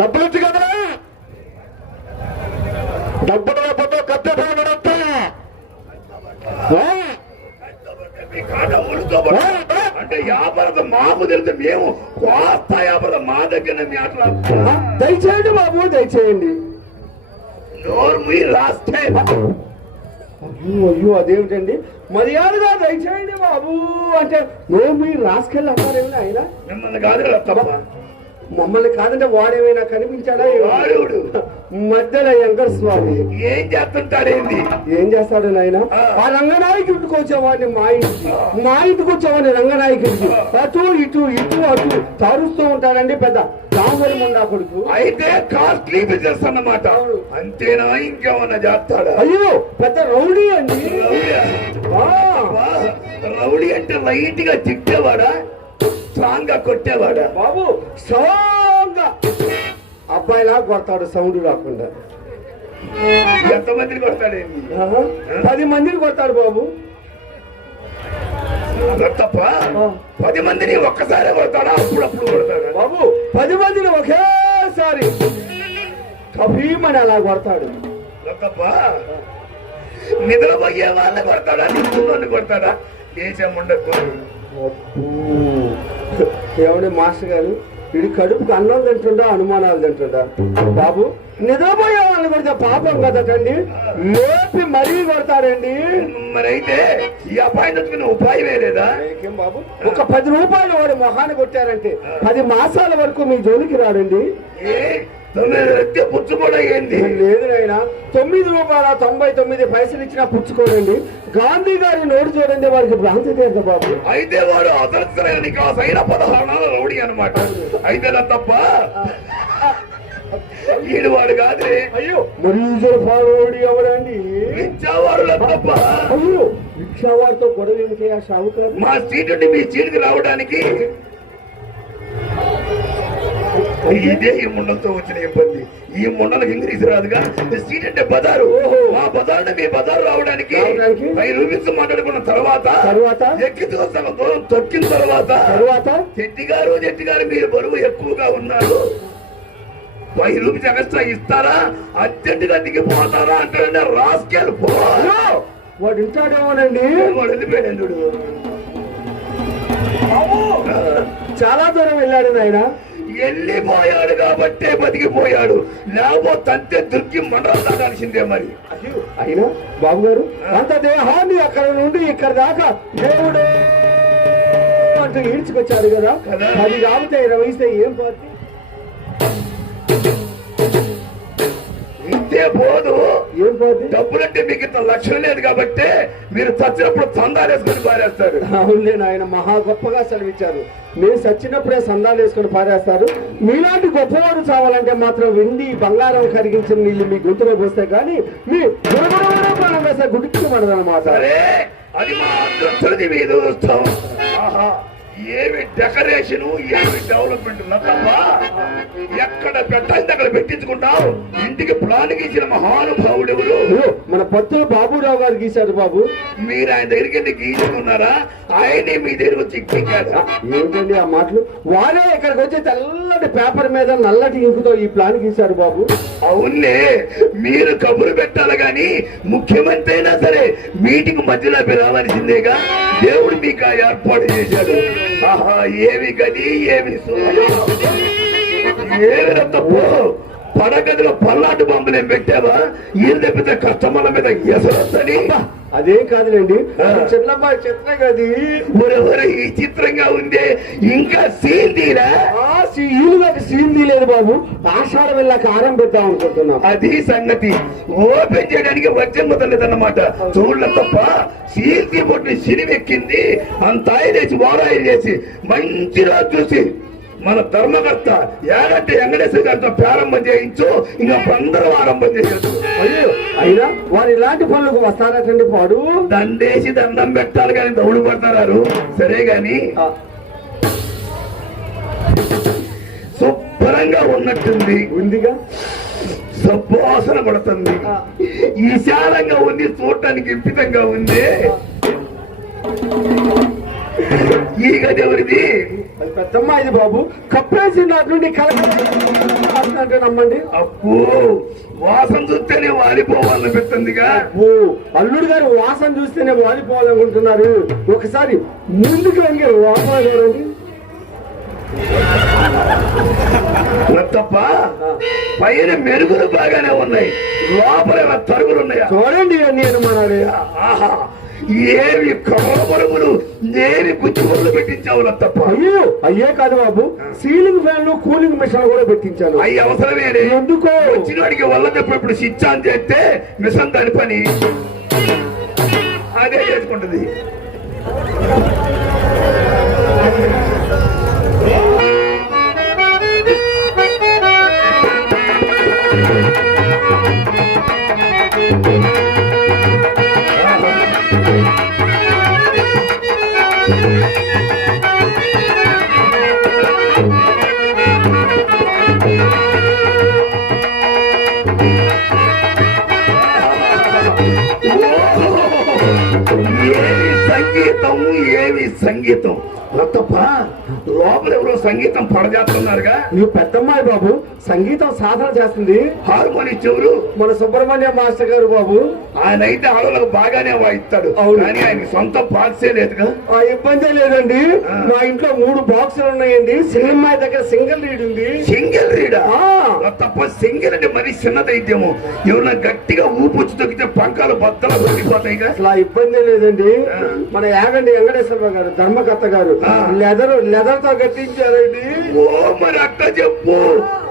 డబ్బులు ఇచ్చి కదరా డబ్బులు లేకపోతే కట్టేటంతా అంటే వ్యాపారం మాకు తెలుసు, మేము కోస్త వ్యాపారం మా దగ్గర దయచేయండి బాబు, దయచేయండి. నోరు మీరు రాస్తే అయ్యో అదేమిటండి, మర్యాదగా దయచేయండి బాబు అంటే నోరు మీరు రాసుకెళ్ళి అన్నారేమైనా ఆయన? మిమ్మల్ని కాదు తప్ప. మమ్మల్ని కాదంటే వాడేమైనా కనిపించాడా? వాడు మధ్యలో వెంకట స్వామి ఏం చేస్తుంటాడేంది? ఏం చేస్తాడు నాయన? ఆ రంగనాయకి ఇంటికి వచ్చేవాడిని మా ఇంటికి వచ్చేవాడిని రంగనాయకుడికి అటు ఇటు ఇటు అటు తారుస్తూ ఉంటాడండి పెద్ద రాముడి ముండా కొడుకు. అయితే కాస్ట్లీ బిజినెస్ అన్నమాట. అంతేనా ఇంకేమన్నా చేస్తాడా? అయ్యో పెద్ద రౌడీ అండి. రౌడీ అంటే లైట్ గా తిట్టేవాడా, స్ట్రాంగ్ గా కొట్టేవాడా? బాబు స్ట్రాంగ్ గా అబ్బాయిలా కొడతాడు, సౌండ్ రాకుండా. ఎంతమందిని కొడతాడేంటి? 10 మందిని కొడతాడు బాబు. తప్ప 10 మందిని ఒక్కసారి కొడతాడా, అప్పుడప్పుడు కొడతాడా? బాబు 10 మందిని ఒకేసారి కభీమని అలా కొడతాడు. తప్ప నిద్రపోయే వాళ్ళని కొడతాడా, నిద్రలోని కొడతాడా? దేశం ఉండదు. ఏమండి మాస్టర్ గారు, వీడి కడుపుకి అన్నం తింటుండా అనుమానాలు తింటుండా? బాబు నిద్రపోయే వాళ్ళని కొడితే పాపం కదటండి, లేపి మరీ కొడతాడండి. మరైతే ఈ అబ్బాయి తెచ్చుకునే ఉపాయం లేదా? బాబు ఒక 10 రూపాయలు వాడు మొహాన్ని కొట్టారంటే 10 మాసాల వరకు మీ జోలికి రాడండి. పుచ్చుకోవడం ఏంది? లేదు నాయన, 9 రూపాయల 99 పైసలు ఇచ్చినా పుచ్చుకోడండి. గాంధీ గారి నోటు చూడండి, వారికి భ్రాంతి తీర్థ బాబు. అయితే వాడు అదర్శనని కాసైన 16 రౌడీ అనమాట. అయితే తప్ప ఈడు వాడు కాదే. అయ్యో మరి రౌడీ ఎవరండి? రిక్షావాడు తప్ప. అయ్యో రిక్షావాడితో గొడవ ఏంటి? ఆ షావుకారు మా సీటు నుండి మీ సీటుకి రావడానికి ఇదే ఈ ముండలతో వచ్చిన ఇబ్బంది. ఈ ముండలకు ఇంగ్లీష్ రాదుగా. సీట్ అంటే బజారు, మా బజారు మీ బజారు రావడానికి 5 రూపీస్ మాట్లాడుకున్న తర్వాత ఎక్కి చూస్తాను దూరం తొక్కిన తర్వాత జట్టి గారు మీరు బరువు ఎక్కువగా ఉన్నారు, 5 రూపీస్ ఎక్స్ట్రా ఇస్తారా, అర్జెంటుగా దిగిపోతారా అంటే రాసుకెళ్ళి వాడు ఇంటాడేమోనండి. వాడు వెళ్ళిపోయాడు. చాలా దూరం వెళ్ళాడు నాయన. వెళ్ళిపోయాడు కాబట్టే బతికిపోయాడు, లేకపోతే అంతే దుర్గి మండలం దాటాల్సిందే. మరి అయినా బాబు గారు అంత దేహాన్ని అక్కడ నుండి ఇక్కడ దాకా దేవుడు అంటూ ఈడ్చుకొచ్చాడు కదా. 10 కాబట్టి 20 ఇస్తే ఏం పోతుంది? ఇంతే పోదు. ఏం పోతుంది? డబ్బులంటే మీకు ఇంత లక్ష్యం లేదు కాబట్టి మీరు చచ్చినప్పుడు సందాలు వేసుకొని పారేస్తారు. అవునులే నాయన, మహా గొప్పగా సెలవిచ్చారు. మీరు చచ్చినప్పుడే సందాలు వేసుకొని పారేస్తారు. మీలాంటి గొప్పవాడు చావాలంటే మాత్రం వెండి బంగారం కరిగించిన నీళ్లు మీ గొంతులో పోస్తే కానీ మీ గుణగుణం వేస్తే గుడికి మనదన్నమాట. అది మా అదృష్టది మీద వస్తాం. ఆహా ఏమి డెకరేషన్, ఏమి డెవలప్మెంట్ తప్ప ఎక్కడ పెట్టాలి అక్కడ పెట్టించుకుంటావు. ఇంటికి ప్లాన్ గీసిన మహానుభావుడు ఎవరు? మన పత్తులు బాబురావు గారు గీశారు బాబు. మీరు ఆయన దగ్గరికి గీసుకున్నారా? ఆయనే మీ దగ్గర వచ్చి గీకాడు. ఏంటండి ఆ మాటలు? వారే ఇక్కడికి వచ్చి తెల్లటి పేపర్ మీద నల్లటి ఇంకుతో ఈ ప్లాన్ గీశారు బాబు. అవునులే, మీరు కబురు పెట్టాలి గాని ముఖ్యమంత్రి అయినా సరే మీటింగ్ మధ్యలో రావాల్సిందేగా. దేవుడు మీకు ఏర్పాటు చేశాడు. ఆహా ఏమి గది, ఏమి ఏమి తప్పు. పడగదిలో పల్నాటి బొమ్మలు ఏం పెట్టావా? ఈయన తెప్పితే కస్టమర్ల మీద ఎసరొస్తని. అదేం కాదులేండి, చిన్నమ్మాయి చిత్రం గది ఈ చిత్రంగా ఉంది. ఇంకా సీన్ తీరా? సీన్ తీయలేదు బాబు, ఆషాఢ వెళ్ళాక ఆరంభిద్దాం అనుకుంటున్నాం. అది సంగతి. ఓపెన్ చేయడానికి వచ్చేది అన్నమాట. చూడలే తప్ప సీన్ తీపొట్టు సినిమెక్కింది. అంత ఆయిల్ వేసి వారాయిల్ చేసి మంచి రోజు చూసి మన ధర్మకర్త ఏడంటే వెంకటేశ్వర గారితో ప్రారంభం చేయించు. ఇంకా అందరూ ఆరంభం చేసేది. అయ్యో అయినా వారు ఇలాంటి పనులకు వస్తారటండి. పాడు దండేసి దండం పెట్టాలి కానీ దౌడు పడతారు. సరే గాని శుభ్రంగా ఉన్నట్టుంది. ఉందిగా, సువాసన పడుతుంది. ఈశాలంగా ఉంది, చూడటానికి ఇంపితంగా ఉంది. ఈ గది ఎవరిది? అది పెద్దమ్మ ఇది బాబు. కప్పేసి నాటి నుండి అంటే నమ్మండి. అప్పు వాసన చూస్తేనే వాలిపోవాలని పెట్టిందిగా. ఓ అల్లుడు గారు వాసన చూస్తేనే వాలిపోవాలనుకుంటున్నారు. ఒకసారి ముందుకు వంగి లోపల చూడండి. తప్ప పైన మెరుగులు బాగానే ఉన్నాయి, లోపల తరుగులు ఉన్నాయా? చూడండి అన్ని అనుమానాలే. ఆహా, ఏమి కమలములు నేమి గుచ్చుకొల్లు పెట్టించావు తప్ప. అయ్యో అయ్యే కాదు బాబు, సీలింగ్ ఫ్యాన్లు కూలింగ్ మిషన్ కూడా పెట్టించాను. అవి అవసరమేనే. ఎందుకో వచ్చినవాడికి వల్ల ఇప్పుడు స్విచ్ ఆన్ చేస్తే మిషన్ దాని పని అదే చేసుకుంటుంది. ఏమి సంగీతం, ఏమి సంగీతం లతప్ప. లోపల ఎవరో సంగీతం పడజేస్తున్నారుగా. నువ్వు పెద్దమ్మాయి బాబు, సంగీతం సాధన చేస్తుంది. హార్మోనియం చెవులు మన సుబ్రహ్మణ్య మాస్టర్ గారు బాబు. ఆయన అయితే ఆడలకు బాగానే వాయిస్తాడు, కానీ ఆయన సొంత బాక్సే లేదుగా. ఆ ఇబ్బందే లేదండి. మా ఇంట్లో 3 బాక్సులు ఉన్నాయండి. సినిమాయి దగ్గర సింగిల్ రీడ్ ఉంది. సింగిల్ రీడా? తప్ప సింగిల్ అంటే మరీ చిన్నదైతేమో, ఎవరైనా గట్టిగా ఊపుచ్చి తొక్కితే పంకాలు బద్దలు పడిపోతాయిగా. అసలు ఆ ఇబ్బంది లేదండి. మన యాగండి వెంకటేశ్వర గారు ధర్మకర్త గారు లెదర్ తో కట్టించారండి. ఓ మరి అట్ట చెప్పు.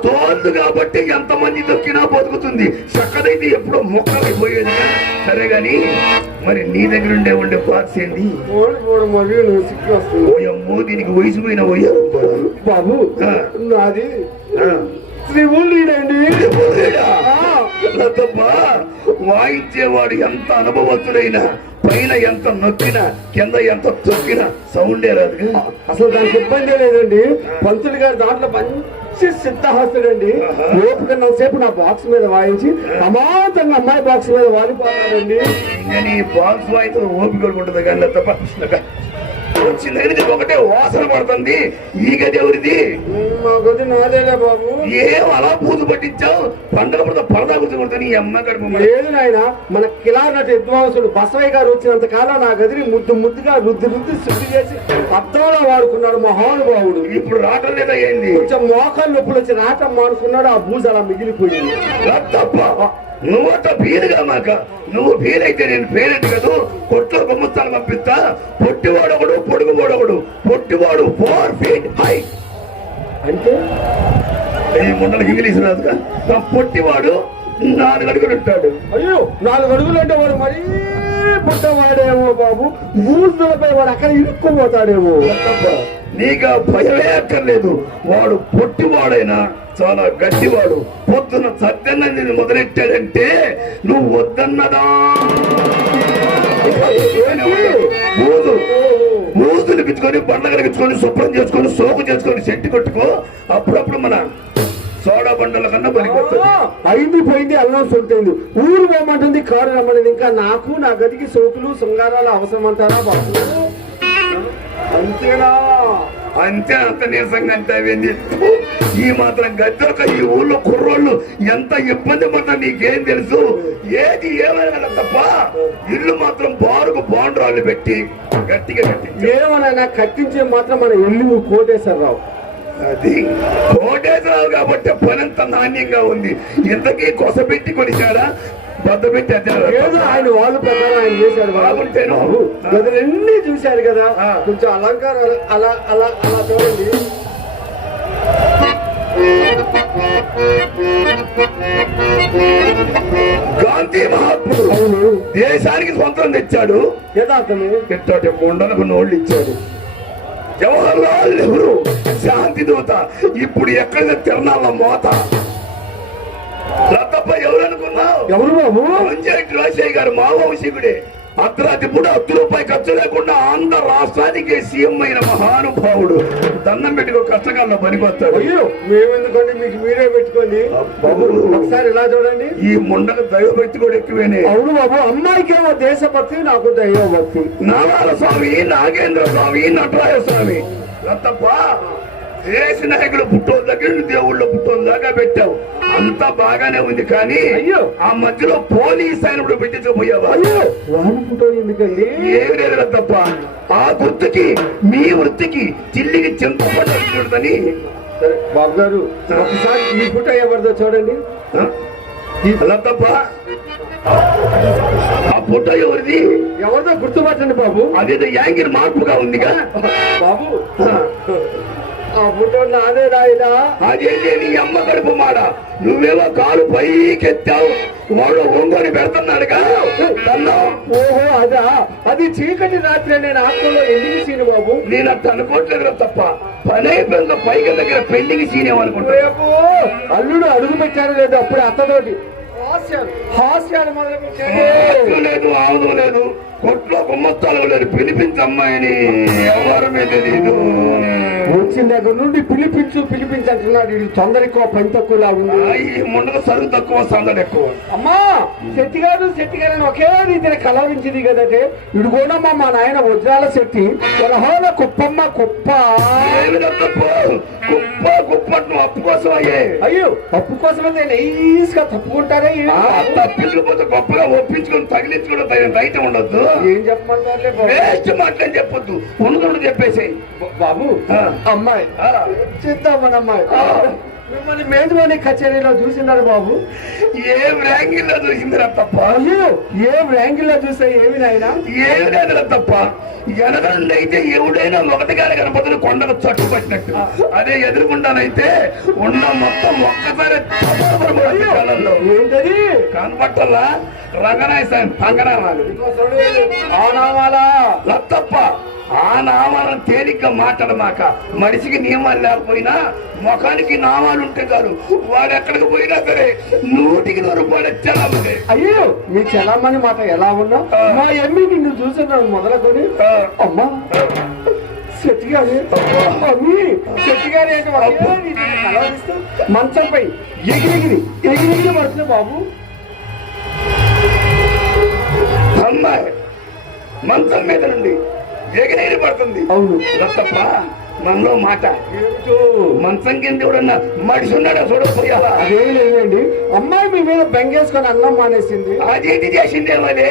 తోలు కాబట్టి ఎంత మంది తొక్కినా బతుకుతుంది, చక్కదైతే ఎప్పుడో మొక్కలైపోయేది. సరే గాని మరి నీ దగ్గర ఉండే బాక్స్ ఏంటి? ఓయమ్మో, దీనికి వయసు పోయిన పోయారు బాబు. నాది త్రివులీడండి. వాయించేవాడు ఎంత అనుభవస్తుడైనా పైన ఎంత నొక్కినా కింద ఎంత తొక్కినా సౌండే రాదు. అసలు దానికి ఇబ్బంది లేదండి. పంతులు గారు దాంట్లో మంచి సిద్ధహస్తుడండి. ఓపికన్నంతసేపు నా బాక్స్ మీద వాయించి అమాంతంగా అమ్మాయి బాక్స్ మీద వాలిపోతాడండి. ఇంకా నీ బాక్స్ వాయితో ఓపిక ఉంటుంది కానీ తప్ప వచ్చింది ఒకటే వాసన పడుతుంది. ఈ గది ఎవరిది? మా గది నాదేలే బాబు. ఏం అలా పూజ పట్టించావు? పండుగ పరదా కూర్చోబడుతుంది ఈ అమ్మ గడుపు. లేదు నాయన, మన కిలానటి విద్వాంసుడు బసవయ్య గారు వచ్చినంత కాలం నా గదిని ముద్దుగా రుద్ది శుద్ధి చేసి అద్దంలో వాడుకున్నాడు మహానుభావుడు. ఇప్పుడు రావటం లేదా ఏంది? కొంచెం మోకాలు నొప్పులు వచ్చి రావటం మానుకున్నాడు. ఆ బూజు అలా మిగిలిపోయింది. తప్ప నువ్వట ఫీలుగా మాక. నువ్వు ఫీల్ అయితే నేను పేరెంట్ కదా, కొట్లో బొమ్మస్తాను పంపిస్తా. పొట్టివాడు ఒకడు, పొడుగువాడు ఒకడు. పొట్టివాడు 4 feet హై అంటే ఈ ముండలకి ఇంగ్లీష్ రాదుగా. పొట్టివాడు 4 అడుగులు ఉంటాడు. అయ్యో 4 అడుగులు అంటే వాడు మరీ పుట్టవాడేమో బాబు. బూజులపై వాడు అక్కడ ఇరుక్కుపోతాడేమో. నీకు భయమే అక్కర్లేదు. వాడు పొట్టివాడైనా చాలా గట్టివాడు. పొద్దున సద్దన్నది మొదలెట్టాడంటే నువ్వు వద్దన్నదా బూజులు పిచ్చుకొని బండ్ల కలిగించుకొని శుభ్రం చేసుకొని సోకు చేసుకొని సెట్టి కొట్టుకో. అప్పుడప్పుడు మన సోడా బండల కన్నా పనికొస్తుంది. అయింది పోయింది అల్లం సొంతైంది. ఊరు పోమంటుంది, కారు రమ్మనేది. ఇంకా నాకు నా గదికి సోకులు శృంగారాలు అవసరం అంటారా బాబు? అంతేనా? అంతే. అంత నీరసంగా అంటావేంది? ఈ మాత్రం గద్దొక ఈ ఊళ్ళో కుర్రోళ్ళు ఎంత ఇబ్బంది పడ్డా నీకేం తెలుసు? ఏది ఏమైనా తప్ప ఇల్లు మాత్రం బారుకు బాండ్రాళ్ళు పెట్టి గట్టిగా కట్టి ఏమైనా కట్టించే మాత్రం మన ఇల్లు కోటేశ్వరరావు. అది కోటేశ్వరరావు కాబట్టి పనంత నాణ్యంగా ఉంది. ఇంతకీ కొసపెట్టి కొనిచాడా, బద్ద పెట్టి ఏదో ఆయన వాళ్ళు ప్రకారం ఆయన చేశాడు. బాగుంటేను గదులన్నీ చూశారు కదా, కొంచెం అలంకారం అలా అలా అలా చూడండి. గాంధీ మహాత్ముడు దేశానికి స్వంతం తెచ్చాడు. యథార్థమే. ఎట్టటి ముండలకు నోళ్ళు ఇచ్చాడు. జవహర్లాల్ నెహ్రూ శాంతి దూత. ఇప్పుడు ఎక్కడ తిరణాల మోత. లతప్ప ఎవరనుకున్నావు? ఎవరు బాబు? రాజశేఖర్ గారు మావోశికుడే. అర్ధరాత్రి పూట రూపాయి ఖర్చు లేకుండా ఆంధ్ర రాష్ట్రానికి సీఎం అయిన మహానుభావుడు దండం పెట్టుకో కష్టకాలంలో పనికొస్తాడు. అయ్యో మేమెందుకోండి, మీకు మీరే పెట్టుకోండి బాబు. ఒకసారి ఇలా చూడండి, ఈ ముండకు దైవభక్తి కూడా ఎక్కువేనే. అవును బాబు, అమ్మాయికేమో దేశభక్తి, నాకు దైవభక్తి. నారాయణ స్వామి, నాగేంద్ర స్వామి, నటరాయ స్వామి తప్ప దేశ నాయకులు పుట్టోల దగ్గర దేవుళ్ళ పుట్టోల దాకా పెట్టావు, అంతా బాగానే ఉంది. కానీ అయ్యో ఆ మధ్యలో పోలీస్ అయినప్పుడు పెట్టించకపోయావా? వాన ఫోటో ఎందుకండి? ఏమి లేదు తప్ప ఆ గుర్తుకి మీ వృత్తికి చిల్లికి చింతపడని. బాబు గారు ఒకసారి ఈ ఫోటో ఎవరిదో చూడండి. అలా తప్ప ఆ ఫోటో ఎవరిది? ఎవరిదో గుర్తుపట్టండి బాబు. అదేదో యాంగిల్ మార్పుగా ఉందిగా బాబు. ఆ ఫోటో నాదే రాయిదా? అదేంటి నీ అమ్మ కడుపు మాడ, నువ్వేమో కాలు పైకెత్తావు, వాడు ఒంగోని పెడుతున్నాడుగా. ఓహో అదా, అది చీకటి రాత్రి నేను ఆత్మలో ఎందుకు సీను బాబు? నేను అట్లా అనుకోవట్లేదు తప్ప పని అయిపోయిందో పైకి దగ్గర పెళ్లికి సీనేమనుకుంటా. అల్లుడు అడుగు పెట్టారు లేదు అప్పుడే అత్తతోటి హాస్యాలు మొదలు పెట్టారు. లేదు, ఆవుదు లేదు, కొట్లో గుమ్మస్తాలు లేదు, పిలిపించమ్మాయిని ఎవరి మీద తెలియదు. వచ్చిన దగ్గర నుండి పిలిపించు అంటున్నాడు. వీళ్ళు తొందర ఎక్కువ పని తక్కువలా ఉంది. ఈ ముండలు సరుకు తక్కువ, సందడి ఎక్కువ. అమ్మా శెట్టి గారు అని ఒకే రీతిన కలవించింది కదంటే ఇడు కూడా మా నాయన వజ్రాల శెట్టి ఎలహోన కుప్పమ్మ కుప్ప. కుప్ప కుప్ప నువ్వు అప్పు కోసం అయ్యే. అయ్యో అప్పు కోసమైతే నైస్ గా తప్పుకుంటారే. తప్పించుకోపోతే గొప్పగా ఒప్పించుకొని తగిలించుకోవడం తగిన రైట్ ఉండొద్దు. ఏం చెప్పమంటే వేస్ట్ మాటలు చెప్పొద్దు, ఉన్నదొండు చెప్పేసాయి బాబు. అమ్మాయి చిత్తామని అమ్మాయి మిమ్మల్ని మేజువాణి కచేరీలో చూసినారు బాబు. ఏం ర్యాంకింగ్ లో చూసిందిరా తప్ప. అయ్యో ఏం ర్యాంకింగ్ లో చూసా ఏమి నాయనా? ఏమి లేదురా తప్ప. ఎనగండి అయితే ఎవడైనా ఒకటిగానే కనపడుతుంది కొండకు చట్టు పట్టినట్టు. అదే ఎదురుకుంటానైతే ఉన్న మొత్తం ఒక్కసారి ఏంటది కనపట్టల్లా రంగనాయ సాయం పంగనామాలు ఆ నామాలా తప్ప. ఆ నామాలను తేలిగ్గా మాట్లాడమాక. మనిషికి నియమాలు లేకపోయినా ముఖానికి నామాలు ఉంటే చాలు, వాడు ఎక్కడికి పోయినా సరే 100కి రూపాయలు చలామణి. అయ్యో మీ చలామణి మాట ఎలా ఉన్నా? మా ఎమ్మి నిన్ను చూస్తున్నాను మొదలుకొని. అమ్మా శెట్టి గారి శెట్టి గారి మంచంపై ఎగిరిగిరి పడుతుంది బాబు. అమ్మాయి మంచం మీద నుండి ఎగిరి పడుతుంది. అవును తప్ప మనలో మాట మంచం కింద ఎవడన్నా మనిషి ఉన్నాడా చూడకపోయావా? అదేమి లేదండి, అమ్మాయి మీ మీద బెంగేసుకొని అన్నం మానేసింది. అదేంటి చేసిందేమోలే.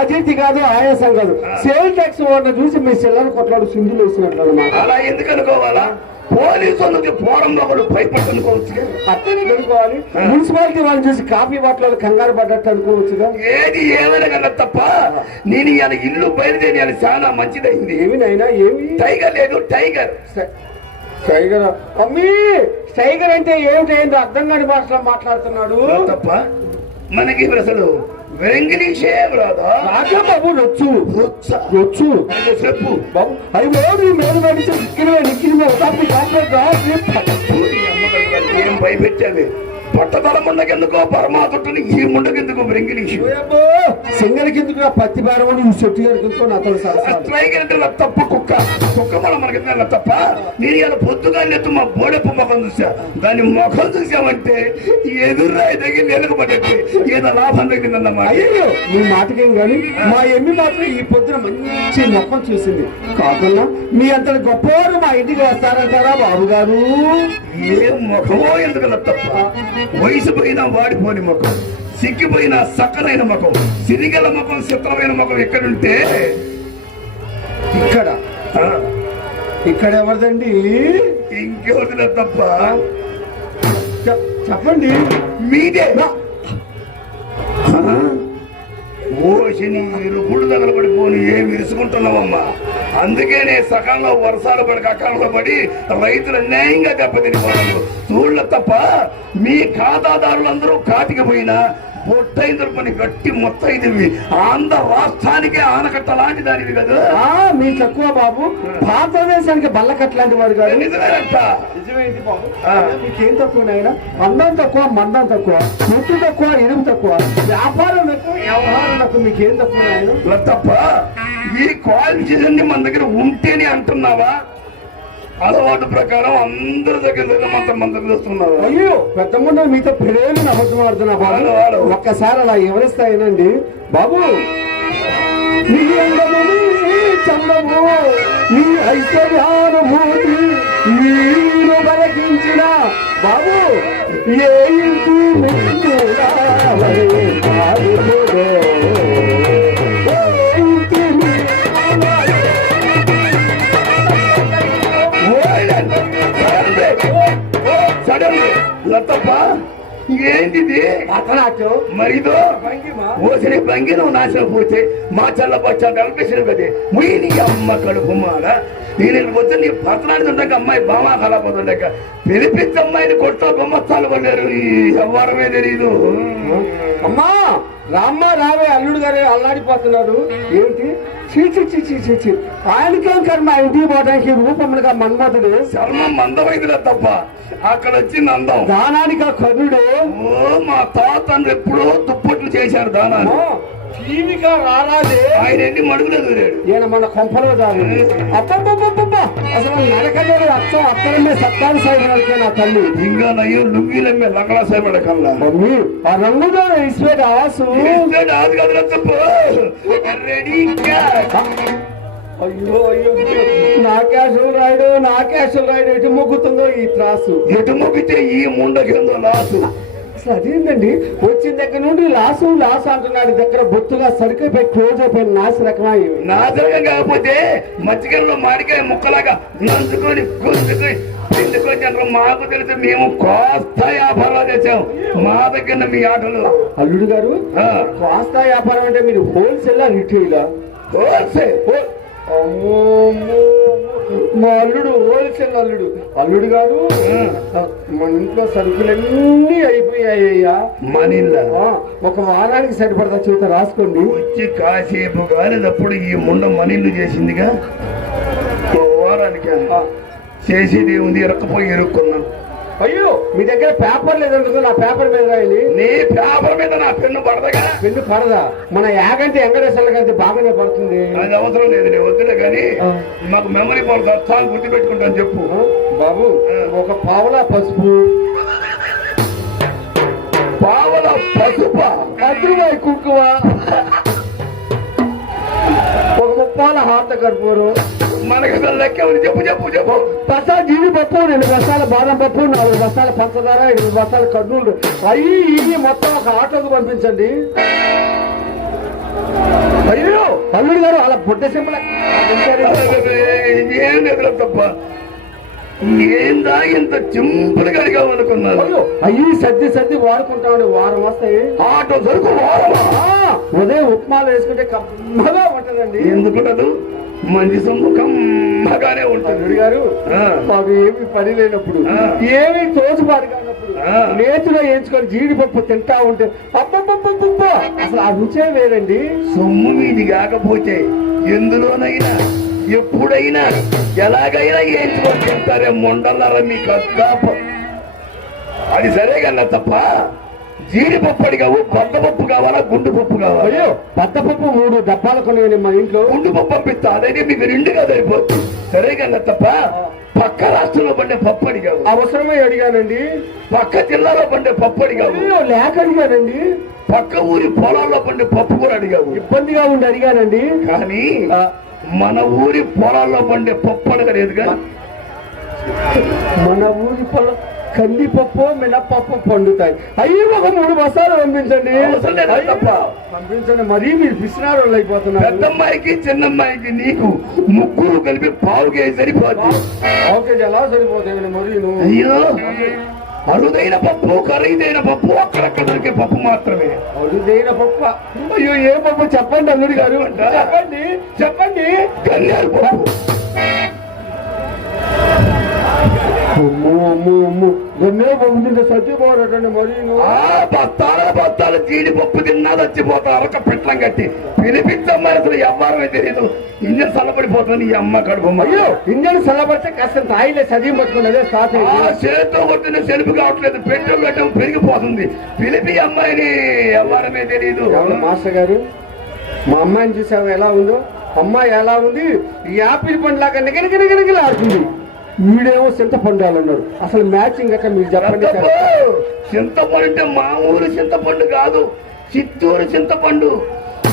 అజేంటి కాదు, ఆయాసం కాదు, సేల్ ట్యాక్స్ వాడిని చూసి మీ చిల్లర కొట్లాడు సింధులు వేసినట్లు. అలా ఎందుకు అనుకోవాలా? పోలీసు వాళ్ళకి పోవడంలో ఒకరు భయపడి అనుకోవచ్చు. అట్టనే కనుకోవాలి. మున్సిపాలిటీ వాళ్ళని చూసి కాఫీ బాటలు కంగారు పడ్డట్టు అనుకోవచ్చుగా. ఏది ఏమైనా కదా తప్ప నేను ఇవాళ ఇల్లు బయలుదేరి అది చాలా మంచిదైంది. ఏమినైనా ఏమి టైగర్ లేదు, టైగర్ టైగర్. అమ్మీ టైగర్ అంటే ఏమిటైందో అర్థం కాని భాషలో మాట్లాడుతున్నాడు తప్ప. మనకి అసలు వెంగిలీషే రాదా? రాజా బాబు రొచ్చు రొచ్చు చెప్పు బాబు. అవి రోజు మేలు పడితే ఏం భయపెట్టాలి? పట్టదల ముండకెందుకో పరమాత్ముని ఈ ముండకెందుకు వెంగిలీషు సింగరికెందుకు పత్తి భారం అని చెట్టు గారికి నాతో తప్ప. కుక్క మన మనకి తప్ప. నేను ఇలా పొద్దుగా నెత్తు మా బోడెప్ప ముఖం చూసా, దాని ముఖం చూసామంటే ఎదుర్రాయి తగిలి వెనుకబడ్డట్టు ఏదో లాభం తగ్గిందన్నమాట. అయ్యో మీ మాటకేం కానీ మా ఎమ్మి మాత్రం ఈ పొద్దున మంచి ముఖం చూసింది. కాకుండా మీ అంతటి గొప్పవారు మా ఇంటికి వస్తారంటారా బాబు గారు? ఏ ముఖమో ఎందుకు తప్ప. వయసు పోయినా వాడిపోని ముఖం, సిగ్గిపోయిన సక్కనైన ముఖం, సిరిగల ముఖం, చిత్రమైన ముఖం ఎక్కడుంటే ఇక్కడ. ఇక్కడ ఎవరిదండి? ఇంకెవరిదిలే తప్ప. చెప్పండి. మీదే. ఓషిని ఇరుకుడు తగలబడిపోని ఏమి ఇరుసుకుంటున్నావమ్మా. అందుకేనే సకాలంలో వర్షాలు పడక అకాలంలో పడి రైతులు అన్యాయంగా దెబ్బతినిపోయారు. చూడలే తప్ప మీ ఖాతాదారులందరూ కాటికి పోయినా పొట్టైదురు పని గట్టి మొత్తైదువి ఆంధ్ర రాష్ట్రానికే ఆనకట్ట లాంటి దానివి కదా. మీ తక్కువ బాబు, భారతదేశానికి బల్లకట్ లాంటి వాడు కాదు. నిజమేనంట. నిజమేంటి బాబు? మీకేం తక్కువ నాయన? అందం తక్కువ, మందం తక్కువ, ముట్టు తక్కువ, ఇనుము తక్కువ, వ్యాపారం తక్కువ, వ్యవహారం తక్కువ. మీకేం తక్కువ నాయన? తప్ప ఈ క్వాలిఫికేషన్ మన దగ్గర ఉంటేనే అంటున్నావా? అలవాటు ప్రకారం అందరి దగ్గర మంత్రం చేస్తున్నారు. అయ్యో పెద్ద ముందు మీతో పెళ్ళి అబద్ధం ఆడుతున్నా బాబు. ఒక్కసారి అలా ఎవరిస్తాయనండి బాబు. నీ అందము, నీ చందము, నీ ఐశ్వర్యానుభూతి మీరు బలకించిన బాబు ఏ ఇంటి లతప్ప ఏంటిది అతనాచో మరిదో ఓసరి బంగి నువ్వు నాశనం పోతే మా చల్ల పచ్చ కల్పించిన కదే ముయ్యి అమ్మ కడుపు మాడ నేను వచ్చి నీ పత్రాన్ని ఉండక అమ్మాయి బామా కలపోతుండక పిలిపించి అమ్మాయిని కొడతా బొమ్మస్తాలు పడ్డారు. ఈ వ్యవహారమే తెలీదు. అమ్మా రామ్మ రావే అల్లుడు గారు అల్లాడిపోతున్నారు. ఏంటి చీచి చీచి చీచి ఆయనకేం కర్మ ఇంటికి పోవడానికి రూపములుగా మన్మధుడు చర్మం మందమైందిలే తప్ప అక్కడ వచ్చింది అందం. దానానికి కర్ణుడు మా తాతండ్రి ఎప్పుడో దుప్పట్లు చేశారు దానాన్ని. టీవీగా రారాదే ఆయన ఎన్ని మడుగులు ఎదురాడు. ఈయన మన కొంపలో దాని అబ్బబ్బబ్బబ్బా అసలు నడకలేదు. అచ్చం అత్తరమే సత్తాను సాయిబడికే నా తల్లి. ఇంకా నయ్యో లుంగీలమ్మే లంగళ సాయిబడ కల్లా మమ్మీ ఆ రంగులో ఇస్వేట్ ఆవాసు అది కదల తప్పు రెడీ. అయ్యో అయ్యో నా క్యాషులు రాయుడు ఎటు మొగ్గుతుందో ఈ త్రాసు. ఎటు మొగ్గితే ఈ ముండకిందో లాసు. అదేంటండి వచ్చిన దగ్గర నుండి లాసు అంటున్నాడు. దగ్గర బొత్తుగా సరికైపోయి క్లోజ్ అయిపోయిన నాశరకమై. నాశరకం కాకపోతే మచ్చికల్లో మాడికాయ ముక్కలాగా నంచుకొని గుంజుకొని పిండుకొని మాకు తెలిసి మేము కోస్త వ్యాపారాలు తెచ్చాం. మా దగ్గర మీ ఆటలు. అల్లుడు గారు కోస్త వ్యాపారం అంటే మీరు హోల్సేల్ రిటైల్? హోల్సేల్. మా అల్లుడు హోల్సేల్ అల్లుడు గారు మన ఇంట్లో సరుకులన్నీ అయిపోయాయ్యా. మన ఇల్లు ఒక వారానికి సరిపడతా చూత రాసుకోండి. వచ్చి కాసేపు కాలేటప్పుడు ఈ ముండ మనిల్లు చేసిందిగా. వారానికి చేసేది ఉంది ఇరక్కపోయి ఇరుక్కున్నాం. అయ్యో మీ దగ్గర పేపర్ లేదంటున్నా. నా పేపర్ మీద రాయాలి. నీ పేపర్ మీద నా పెన్ను పడదగా. పెన్ను పడదా? మన యాగంటే వెంకటేశ్వర్ల గారి బాగానే పడుతుంది. అది అవసరం లేదు, నేను వద్దులే కానీ మాకు మెమరీ పడుతుంది. అర్థాలు గుర్తు పెట్టుకుంటాను చెప్పు బాబు. ఒక పావలా పసుపు, పావల పసుప, అద్రువాయి కుంకుమ, ఒక ముప్పాల హాత కర్పూరం. మనకి లెక్క చెప్పు చెప్పు చెప్పు. బస్తా జీడిపప్పు, 2 బస్తాల బాదం పప్పు, 4 బస్తాల పంచదార, 8 బస్తాల కర్నూలు అయ్యి ఇవి మొత్తం ఒక ఆటోకు పంపించండి. అయ్యో అల్లుడు గారు అలా బుడ్డ సింపుల్ ఏం లేదు తప్ప. ఏందా ఇంత చింపులు కడిగా అనుకున్నాను. అయ్యి సర్ది వాడుకుంటామని వారం వస్తాయి. ఆటో సరుకు ఉదయం ఉప్మాలు వేసుకుంటే కమ్మగా ఉంటుందండి. ఎందుకుంటదు? మంచి సొమ్ము కమ్మగానే ఉంటుంది గారు. మాకు ఏమి పని లేనప్పుడు, ఏమి తోచుబాటు కానప్పుడు నేతిలో వేయించుకొని జీడిపప్పు తింటా ఉంటే అబ్బబ్బబ్బబ్బ అసలు ఆ రుచే వేరండి. సొమ్ము మీది కాకపోతే ఎందులోనైనా ఎప్పుడైనా ఎలాగైనా వేయించుకొని తింటారే మొండలరా మీకు అద్దాప. అది సరే కన్నా తప్ప జీడిపప్పు అడిగావు. బద్దపప్పు కావాలా గుండు పప్పు కావాలా? అయ్యో బద్దపప్పు 3 డబ్బాలు కొనేయండి మా ఇంట్లో. గుండు పప్పు పంపిస్తా. అదైతే మీకు 2గా సరిపోతుంది. సరే కన్నా తప్ప పక్క రాష్ట్రంలో పండే పప్పు అడిగావు. అవసరమై అడిగానండి. పక్క జిల్లాలో పండే పప్పు అడిగావు. లేక అడిగానండి. పక్క ఊరి పొలాల్లో పండే పప్పు కూడా అడిగావు. ఇబ్బందిగా ఉండి అడిగానండి. కానీ మన ఊరి పొలాల్లో పండే పప్పు అడగలేదుగా. మన ఊరి పొలం కందిపప్పు, మినపప్పు పండుతాయి. అయ్యి ఒక 3 బస్తాలు పంపించండి. పంపించండి. మరీ మీరు పిసినారు అయిపోతున్నారు. పెద్దమ్మాయికి చిన్నమ్మాయికి నీకు ముగ్గురు కలిపి 1/2 కేజీ సరిపోతుంది. 1/2 కేజీ ఎలా సరిపోతాయి మరి? అయ్యో అరుదైన పప్పు, ఖరీదైన పప్పు, అక్కడక్కడ దొరికే పప్పు మాత్రమే. అరుదైన పప్పు? అయ్యో ఏ పప్పు చెప్పండి అల్లుడు గారు. చెప్పండి. గన్నేరు పప్పు. అమ్మో అమ్మో అమ్మో ఎన్నో పంపుతుంటే చచ్చిపోరాటండి మరి బస్తాలు జీడిపప్పు తిన్నా చచ్చిపోతారు ఒక పెట్టం కట్టి పిలిపించమ్మని అసలు ఎవ్వరమే తెలియదు ఇంజన్ చల్లబడిపోతుంది ఈ అమ్మ కడుపు అయ్యో ఇంజన్ చల్లబడితే కాస్త ఆయిలే చదివి పట్టుకున్నదే స్టార్ట్ చేతితో కొట్టిన సెలుపు కావట్లేదు పెట్రోల్ పెట్టడం పెరిగిపోతుంది పిలిపి అమ్మాయిని ఎవ్వరమే తెలియదు మాస్టర్ గారు మా అమ్మాయిని చూసాము ఎలా ఉందో అమ్మాయి ఎలా ఉంది ఈ యాపిల్ పండు లాగా నిగనిగనిగనిగలు ఆడుతుంది వీడేమో చింతపండు అన్నారు అసలు మ్యాచింగ్ అక్కడ మీరు చెప్పండి చింతపండు అంటే మామూలు చింతపండు కాదు చిత్తూరు చింతపండు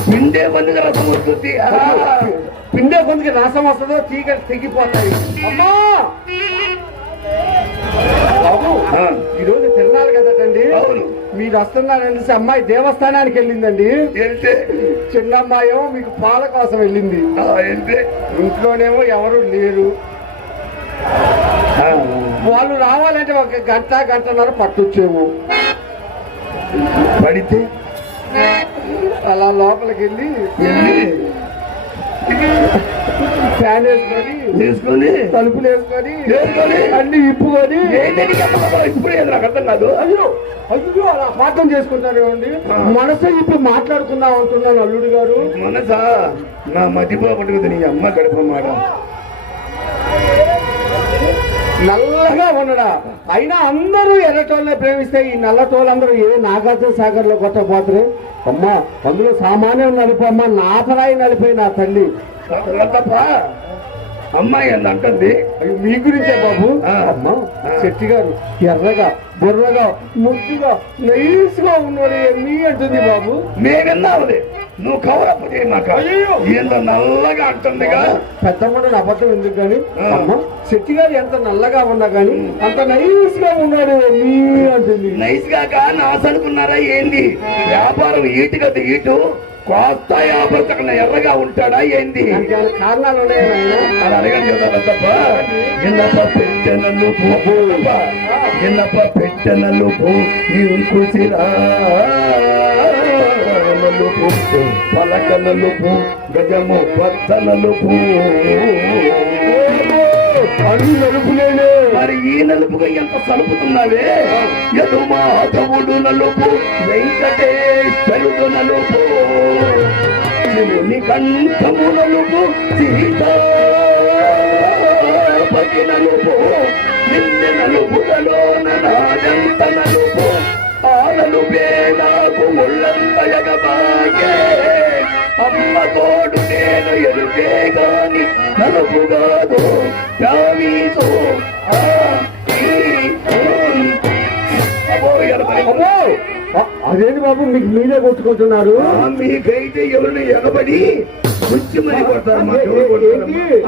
పిండే పండుగ రసం వస్తుంది పిండే కొందుకి రసం వస్తుందో తీగ తెగిపోతాయి అమ్మా బాబు ఈరోజు తిన్నాడు కదటండి అవును మీరు వస్తున్నారనేసి అమ్మాయి దేవస్థానానికి వెళ్ళిందండి వెళ్తే చిన్న అమ్మాయేమో మీకు పాల కోసం వెళ్ళింది వెళ్తే ఇంట్లోనేమో ఎవరు లేరు వాళ్ళు రావాలంటే ఒక గంటన్నర పట్టొచ్చేమో పడితే అలా లోపలికి వెళ్ళి ఫ్యాన్ వేసుకొని తలుపులు వేసుకొని అన్ని ఇప్పుకొని ఇప్పుడు నాకు అర్థం కాదు అయ్యో అయ్యో అలా పాఠం చేసుకుంటారేమండి మనసే ఇప్పుడు మాట్లాడుకుందాం అంటున్నాను అల్లుడు గారు మనసా నా మతిపోకుండా నీ అమ్మ గడప మాట నల్లగా ఉండడా అయినా అందరూ ఎర్రటోళ్ళనే ప్రేమిస్తే ఈ నల్లటోళ్ళందరూ ఏ నాగార్జున సాగర్ లో కొట్టపోతారు అమ్మా అందులో సామాన్యం నలిపి అమ్మ నాథరాయి నలిపోయి నా తల్లి తప్ప అమ్మాయి అని అంటుంది అయ్యో మీ గురించే బాబు అమ్మా శెట్టి గారు ఎర్రగా బుర్రగా ముద్దుగా నైస్ గా ఉన్నాడు మీ అంటుంది బాబు మేమెన్నావులే నువ్వు కవరప్పు చేయమాక ఏందో నల్లగా అంటుందిగా పెద్దమ్మడు అబద్ధం ఎందుకు కానీ అమ్మ శెట్టి గారు ఎంత నల్లగా ఉన్నా కానీ అంత నైస్ గా ఉన్నాడు మీ అంటుంది నైస్ గా నాశ అనుకున్నారా ఏంది వ్యాపారం ఈటు కదా ఈటు కోస్తా వ్యాపారం ఎర్రగా ఉంటాడా ఏంది కారణాలు ఉన్నాయా అది అడగండి కదా తప్ప ఎన్నప్ప పెట్టెనలు ఎన్నప్ప పెట్టెనలు ఇంకుసిరా పలక నలుపు గజము పచ్చ నలుపు అది నలుపులేనే మరి ఈ నలుపుగా ఎంత సలుపుతున్నావే ఎదు మాధవుడు నలుపు వెంకటేశ్వరుడు నలుపు శివుని కంఠము నలుపు సీతాపతి నలుపు నిందె నలుపులలో నాదంత నలుపు ఆ నలుపే నాకు ముళ్ళంత ఎగబాగే అమ్మ తోడు నేను ఎరుపే గాని నలుపు కాదు అదేంటి బాబు మీకు మీరే కొట్టుకుంటున్నారు మీకైతే ఎవరిని ఎగబడి గుచ్చి మరి కొడతారు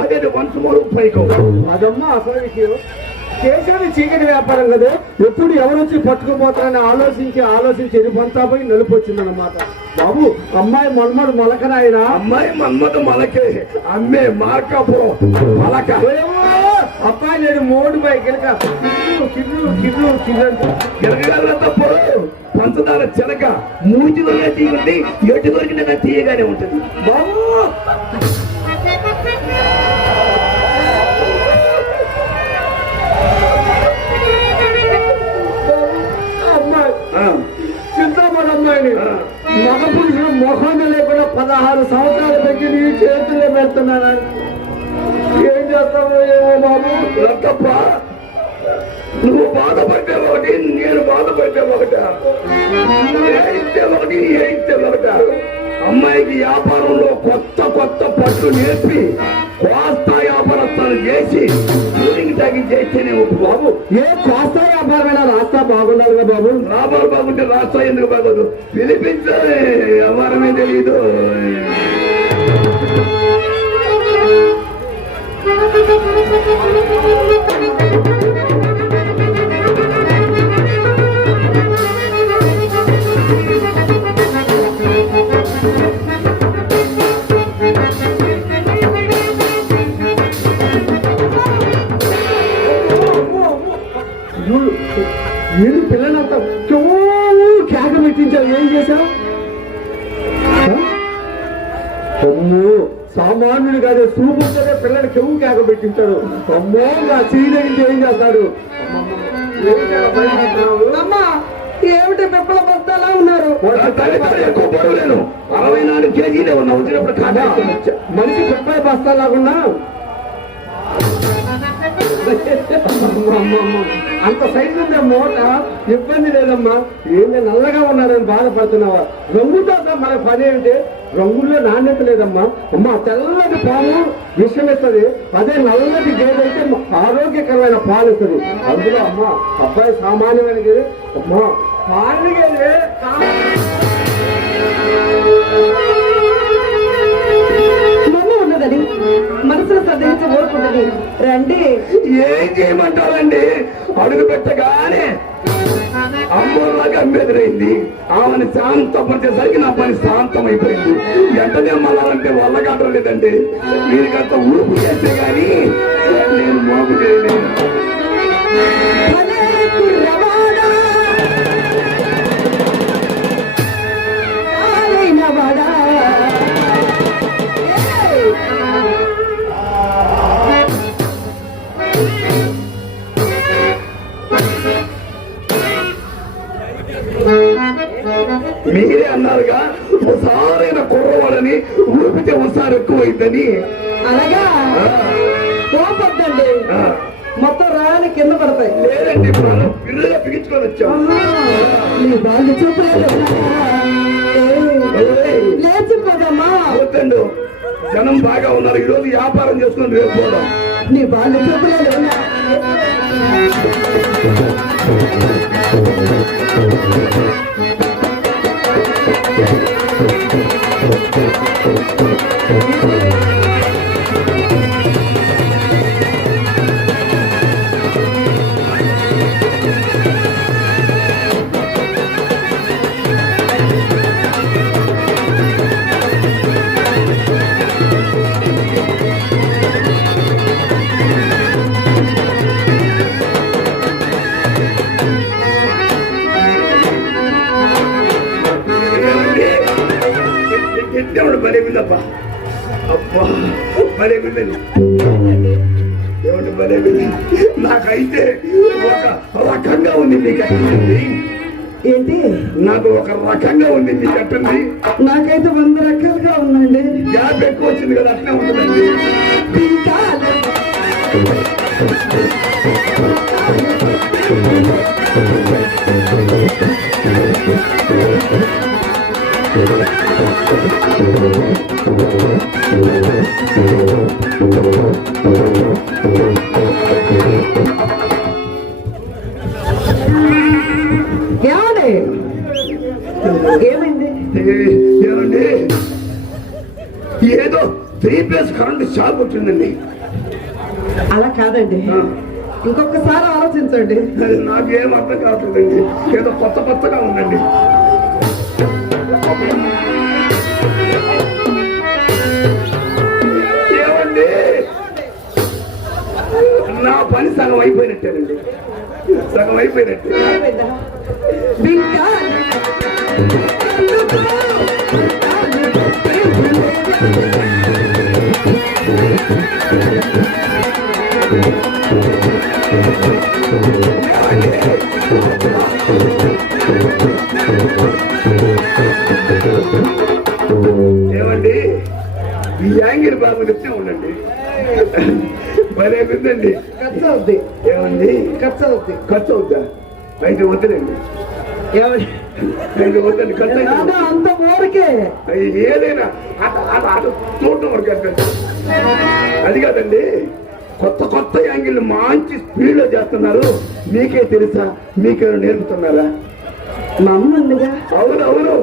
అదే వంశ మూడు పైకి అదమ్మా అసలు విషయం చేసేది చీకటి వ్యాపారం కదా ఎప్పుడు ఎవరు వచ్చి పట్టుకుపోతారని ఆలోచించి ఎరుపంతా పోయి నలుపు వచ్చిందన్నమాట బాబు అమ్మాయి మన్మడు మొలకనాయన అమ్మాయి మన్మడు మొలకే అమ్మే మార్కపో మొలక అబ్బాయి నేను మోడు పై గిలక గిలకగల తప్పుడు పంచదార చిలక మూతిలోనే తీయండి ఎటు దొరికిన తీయగానే ఉంటుంది బాబు చింతామణి అమ్మాయిని మగ పురుషులు మొహాన్ని లేకుండా 16 సంవత్సరాలు పెట్టి నీ చేతుల్లో పెడుతున్నాను ఏం చేస్తామో ఏమో బాబు తప్ప నువ్వు బాధపడ్డే ఒకటి నేను బాధపడ్డే ఒకట ఏయితే ఒకట అమ్మాయికి వ్యాపారంలో కొత్త పట్టు నేర్పి కోస్తా వ్యాపారస్తాను చేసి చేస్తేనే బాబు ఏ కోస్తా వ్యాపారమైనా రాస్తా బాగున్నారు కదా బాబు లాభాలు బాగుంటే రాస్తా ఎందుకు బాగోదు పిలిపించే వ్యవహారమే తెలీదు నేను పిల్లలంతా కేక పెట్టించావు ఏం చేశావు అమ్మో సామాన్యుడు కాదు, చూపుతోనే పిల్లలు చెవు కేక పెట్టించాడు. అమ్మో నా చీరైంది ఏం చేస్తాడు? అమ్మా ఏమిటి పెప్పల బస్తాలా ఉన్నారు? ఎక్కువ పొడవు లేను, 64 కేజీలే ఉన్నా. వచ్చినప్పుడు కాదా మనిషి 30 బస్తాలు లాగున్నా అంత సైజు ఉందే మూట. ఇబ్బంది లేదమ్మా. ఏంటి నల్లగా ఉన్నారని బాధపడుతున్నావా? రంగుతో మన పని ఏంటి? రంగుల్లో నాణ్యత లేదమ్మా. అమ్మా తెల్లటి పాలు విషం ఇస్తుంది, అదే నల్లటి గేదె అయితే ఆరోగ్యకరమైన పాలు ఇస్తుంది. అందులో అమ్మా అబ్బాయి సామాన్యమైన గేదె. అమ్మా పాలు గేదె ఉన్నదని మనసును సర్దించి ఓడుకుంటుంది. రండి. ఏం చేయమంటారండి? అడుగు పెట్టగానే అమ్మోలాగా అమ్మెదురైంది. ఆమెను శాంతపరిచేసరికి నా పని శాంతమైపోయింది. వెంటనే మళ్ళాలంటే వల్ల కావట్లేదండి. వీరికంత ఊపు చేస్తే గాని నేను మోపు చేయలేను. మీరే అన్నారుగా ఒకసారైన కుర్రవాడని, ఊపితే ఒకసారి ఎక్కువైందని. అలాగా పోపద్దండి, మొత్తం రాని కింద పడతాయి. లేదండి, మనం పిల్లలుగా పిగించుకొని వచ్చాం. నీ వాళ్ళు చూపలేదు. లేచిపోదమ్మా. వద్దండు, జనం బాగా ఉన్నారు. ఈ రోజు వ్యాపారం చేసుకుని రేపు పోదాం. నీ వాళ్ళు చూపలేదు. దేవుడు భలే ఉందబ్బా. అబ్బా భలే ఉందండి. దేవుడు భలే ఉంది. నాకైతే ఒక రకంగా ఉంది. మీకు ఎట్టుంది? ఏంటి? నాకు ఒక రకంగా ఉంది. మీకు ఎట్టుంది? నాకైతే 100 రకాలుగా ఉందండి. గ్యాప్ ఎక్కువ వచ్చింది కదా, అట్లే ఉంటుందండి. ఏమైంది? ఏమండి, ఏదో 3 ఫేజ్ కరెంట్ షాక్ వచ్చిందండి. అలా కాదండి, ఇంకొకసారి ఆలోచించండి. నాకేం అర్థం కావట్లేదండి. ఏదో కొత్తగా ఉందండి. ఏమండి, నా పని సగం అయిపోయినట్టేనండి. సగం అయిపోయినట్టే. ఏమండి, ఈ యాంగిల్ బాబు చెప్తే ఉండండి. మరే ఉందండి. ఖర్చు అవుద్ది. ఏమండి, ఖర్చు అవుద్ది. ఖర్చు అవుద్దా? అయితే వద్దులేండి. ఏమండి, అయితే వద్దండి. ఖర్చు అయితే అంత ఊరికే ఏదైనా అటు చూడటం వరకు అంటే అది కాదండి. కొత్త యాంగిల్ మంచి స్పీడ్ లో చేస్తున్నారు. మీకే తెలుసా? మీకేమైనా నేర్పుతున్నారా? మా అమ్మ ఉందిగా. అవును,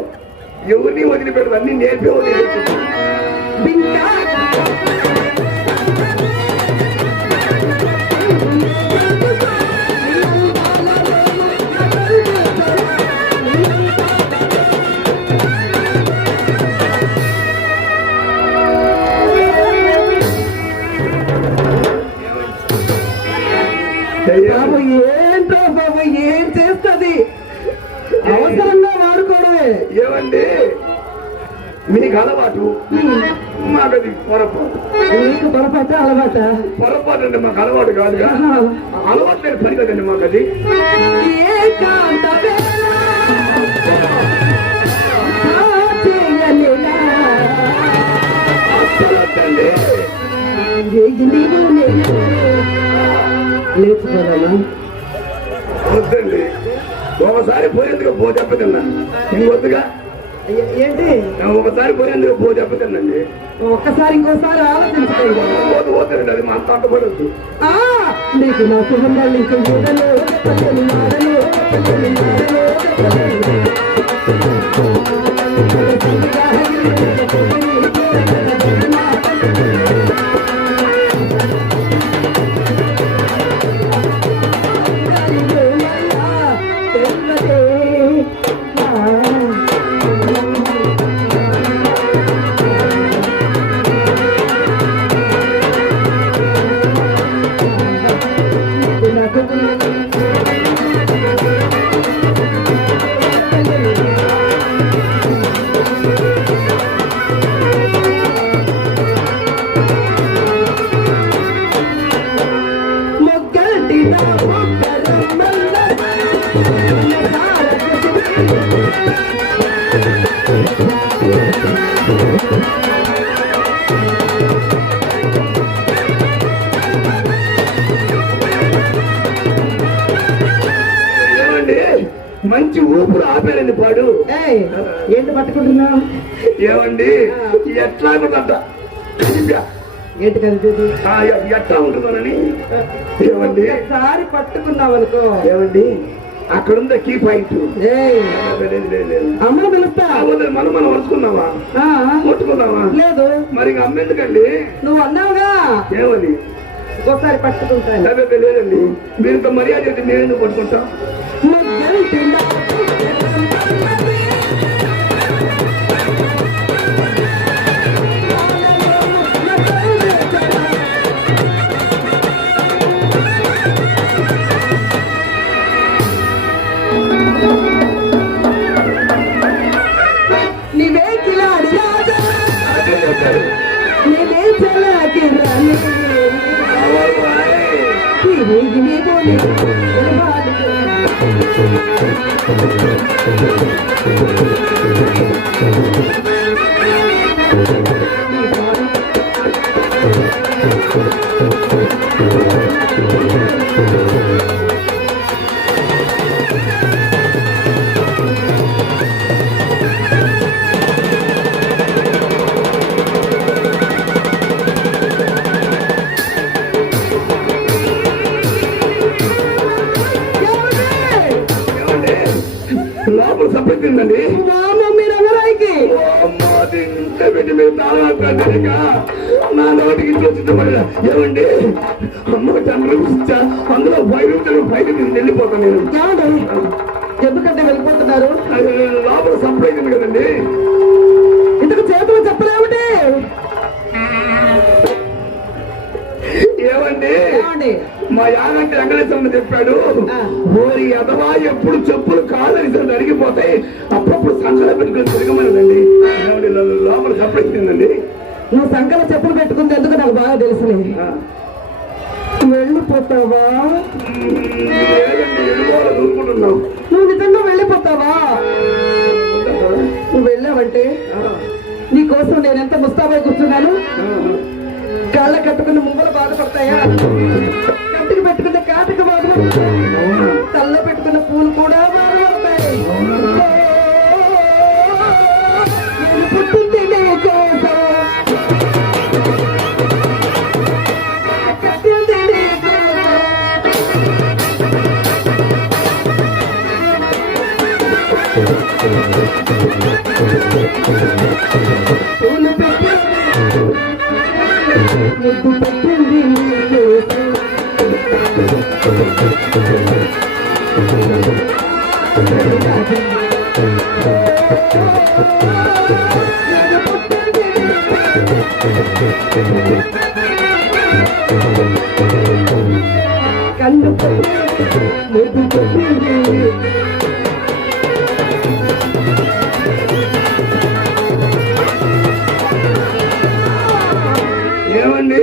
ఎవరిని వదిలిపెట్టదు, అన్ని నేర్పే వదిలిపెట్టు. బాబు ఏంటో బాబు, ఏం చేస్తుంది? అవసరంగా వాడుకోవడమే. ఏమండి, మీకు అలవాటు మాకు అది పొరపాటు. నీకు పొరపాటు అలవాట? పొరపాటు అంటే మాకు అలవాటు కాదుగా, అలవాటు లేని పని కదండి మాకు అది. ఏకాంత వేళ చేయలేనా? అస్సలు వద్దండి. లేచిపోదామా? వద్దండి, ఒకసారి పోయేందుకు పో చెప్పదన్నా. ఇంకొద్దుగా ఏంటి? ఒకసారి పోయేందుకు పో చెప్పదండి. ఒక్కసారి ఇంకోసారి ఆలోచించుకోండి. పోతుందండి, అది మా తట్టబడద్దు. నీకు నా సుగంధాలు ఇంకా ఊడలో చెప్పలేని మాటలో చెప్పలేని మంచి ఊపిరి ఆపేరండి పాడు. ఏంటి పట్టుకుంటున్నావు? ఏమండి ఎట్లా ఉంటుందంట, ఏంటి కలిపేది? ఎట్లా ఉంటుందోనని. ఏమండి ఒకసారి పట్టుకున్నావు అనుకో. ఏమండి అక్కడుందా కీ పాయింట్? అమ్మను పిలుస్తా. మనం మనం వరుచుకున్నావా, కొట్టుకున్నావా? లేదు. మరి ఇంక అమ్మెందుకండి? నువ్వు అన్నావుగా ఏమని? ఒకసారి పట్టుకుంటాను. లేదండి, మీరు ఇంత మర్యాద అయితే మేము ఎందుకు పట్టుకుంటాం? నీవే కిలాడి రాజా, నీవే చలాకి రాణి, తిరిగి బోలి లోపల సపరిందండి. మీరు ఎవరాయికి నా నోటికి ఇంట్లో వచ్చింది. ఏమండి అమ్మ చంద్ర అందులో బయట వెళ్ళిపోతాను నేను. ఎందుకంటే వెళ్ళిపోతున్నారు? లోపల సంప్రదించింది కదండి. ఇందుకు చేతులు చెప్పలేమిటి? ఏమండి మా యాగంటి వెంకటేశ్వర చెప్పాడు, ఓరి ఎదవా ఎప్పుడు చెప్పులు కాదని అడిగిపోతాయి, అప్పుడప్పుడు సంకల పెట్టుకుని తిరగమన్నదండి. లోపల సంప్రదించిందండి. నువ్వు సంకల చెప్పులు పెట్టుకుంది ఎందుకు నాకు బాగా తెలుసులే. వెళ్ళిపోతావా? లేదండి, ఎడుగోలు దూరుకుంటున్నావు. నువ్వు నిజంగా వెళ్ళిపోతావా? నువ్వు వెళ్ళావంటే నీకోసం నేను ఎంత ముస్తాబై కూర్చున్నాను. కాళ్ళ కట్టుకున్న ముంగలు బాధపడతాయా? కట్టుకు పెట్టుకున్న కాటుకు బాధపడతాయి, తల్ల పెట్టుకున్న పూలు కూడా బాధపడతాయి. నేను పుట్టింది నీ కోసం, కట్టింది నీ కోసం. పూలు పెట్టింది ముద్దు పెట్టింది నీ కోసం. కన్ను ముద్దు పెట్టింది. ఏమండి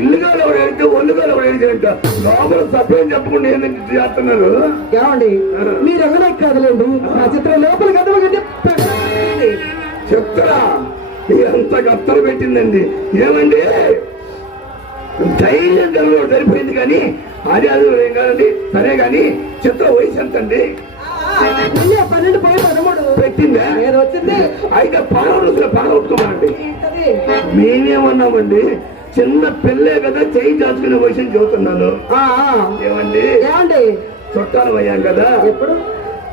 ఇల్లుగాలు ఎవరు ఏడితే ఒళ్ళుగాలు ఎవరు ఏడిచారంట లోపల సభ్యం చెప్పకుండా ఏంటంటే చేస్తున్నారు. ఏమండి మీరు ఎవరై కాదులేండి నా చిత్రం లోపల కదవగంటే చెప్తారా ఎంత కత్తలు పెట్టిందండి. ఏమండి ధైర్యం జరగడం సరిపోయింది కానీ అది ఏం కాదండి. సరే కానీ చిత్ర వయసు ఎంత అండి? 12/13 పెట్టిందా? ఏదో వచ్చింది. అయితే పడగొట్టుకోమండి. మేమేమన్నామండి చిన్న పిల్లే కదా చేయి దాచుకునే వయసు చదువుతున్నాను. ఏమండి ఏమండి చుట్టాలు అయ్యాం కదా ఎప్పుడు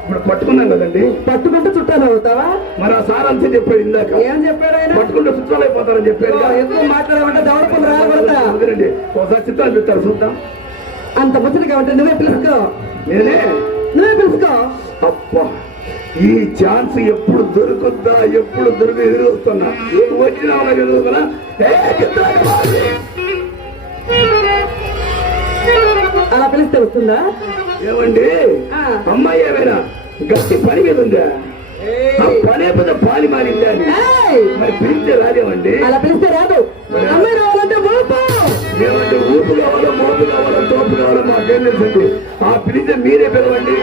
ఇప్పుడు పట్టుకున్నాం కదండి. పట్టుకుంటే చుట్టాలు అవుతావా? మరి ఆ సార్ అంతే చెప్పాడు ఇందాక. ఏం చెప్పాడు ఆయన? పట్టుకుంటే చుట్టాలు అయిపోతారని చెప్పాడు. ఎక్కువ మాట్లాడమంటే దౌడపలు రాబడతా. వదిలేండి ఒకసారి చిత్రాలు చూస్తారు చూద్దాం. అంత ముచ్చట కాబట్టి నువ్వే పిలుచుకో. నువ్వే పిలుచుకో. అప్పా ఈ ఛాన్స్ ఎప్పుడు దొరుకుద్దా ఎప్పుడు ఎదురు వస్తున్నా వచ్చినా ఎదురుతున్నా. అలా పిలిస్తే వస్తుందా? ఏమండి అమ్మాయి ఏమైనా గట్టి పని మీద ఉందా? ఆ పనే పెద్ద పాలి మారిందా అని మరి పిలిస్తే రాదేమండి? అలా పిలిస్తే రాదు. అమ్మాయి రావాలంటే ఏమంటే ఊపు కావాలో మోపు కావాలో తోపు కావాలో మాకేం తెలుసండి. ఆ పిలిస్తే మీరే పిలవండి.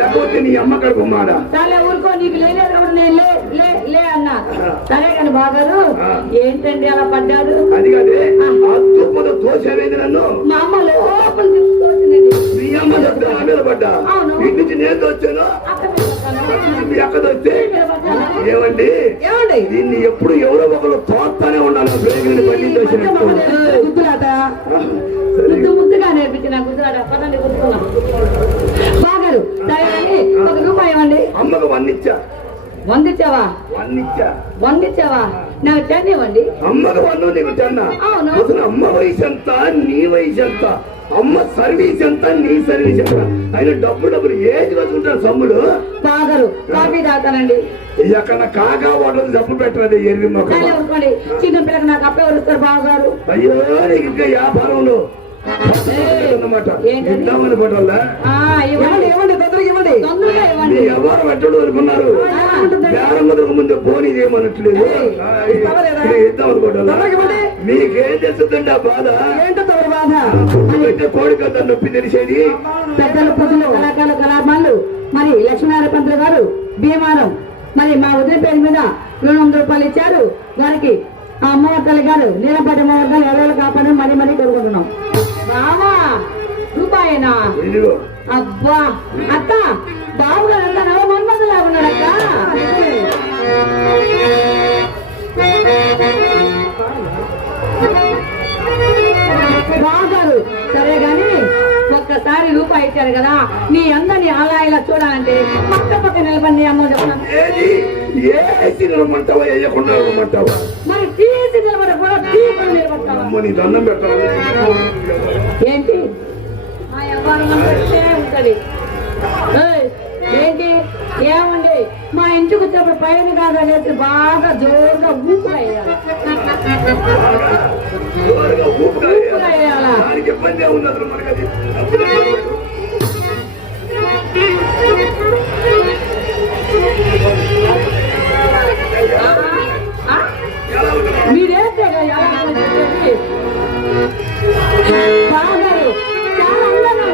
లేకపోతే నీ అమ్మ కడుపు మాడా. సరే ఊరుకో నీకు లేదు కాబట్టి నేను లే అన్నా. సరే కానీ బాగారు ఏంటండి అలా పడ్డారు? అది కాదే అద్దుపుతో తోసేవేది నన్ను. మా అమ్మ లోపల తీసుకొచ్చిందండి. మీ అమ్మ దగ్గర నా మీద పడ్డా. ఇంటి నుంచి నేను వచ్చాను మీ అక్కద వచ్చి. ఏమండి దీన్ని ఎప్పుడు ఎవరో ఒకరు తోస్తానే ఉండాలి. బండి గుద్దులాట ముద్దుగా నేర్పించిన గుద్దులాట పదండి గుర్తుకున్నాం. బాగారు సరే కానీ ₹1 ఇవ్వండి. అమ్మకు 1 ఇచ్చా. 100 ఇచ్చావా? 1 ఇచ్చావా? నాకు 10 ఇవ్వండి. అమ్మకు 1 నీకు 10. అవును. అసలు అమ్మ వయసు ఎంత నీ వయసు ఎంత? అమ్మ సర్వీస్ ఎంత నీ సర్వీస్ ఎంత? ఆయన డబ్బులు ఏది వచ్చుకుంటారు సమ్ముడు. బాగారు కాఫీ తాగుతానండి. ఎక్కడ కాకా వాటర్ డబ్బు పెట్టరాదు ఎర్రి మొక్క. చిన్న పిల్లకి నాకు అప్పే వస్తారు బాగారు. అయ్యో నీకు ఇంకా వ్యాపారంలో అన్నమాట ఇద్దామని పట్టాలా? ఎవరు పెట్టడు అనుకున్నారు. బేరం ముందు పోనీ చేయమనట్లేదు. ఇద్దాం అనుకోవట్లా? మీకేం చేస్తుందండి ఆ బాధ? కోడి కదా నొప్పి తెలిసేది. పెద్దలు పూజలు కళాకారులు కళాభాలు మరి లక్ష్మీనారాయణ పంతులు గారు భీమారం మరి మా ఉదయం పేరు మీద ₹200 ఇచ్చారు. వారికి ఆ అమ్మవారి తల్లి గారు నీలపాటి అమ్మవారి ఎవరు కాపాడు మరీ కోరుకుంటున్నాం. బావా రూపాయేనా? అబ్బా అక్క బాబు గారు అంతా నవమన్మధులా ఉన్నాడక్క. బాగారు సరే గాని ఒక్కసారి ₹1 ఇచ్చారు కదా నీ అందరినీ అలా ఇలా చూడాలంటే పక్క నిలబడి అమ్మ చెప్తాను. మరి తీసి నిలబడ కూడా నిలబడతావా? ఏంటి ఆ వ్యవహారం ఉంటది. ఏంటి ఏమండి మా ఇంటికి వచ్చేప్పుడు పైన కాదు అనేసి బాగా జోరుగా ఊపుగా వేయాలి. మీరేంటే ఎలా బాగారు చాలా అందంగా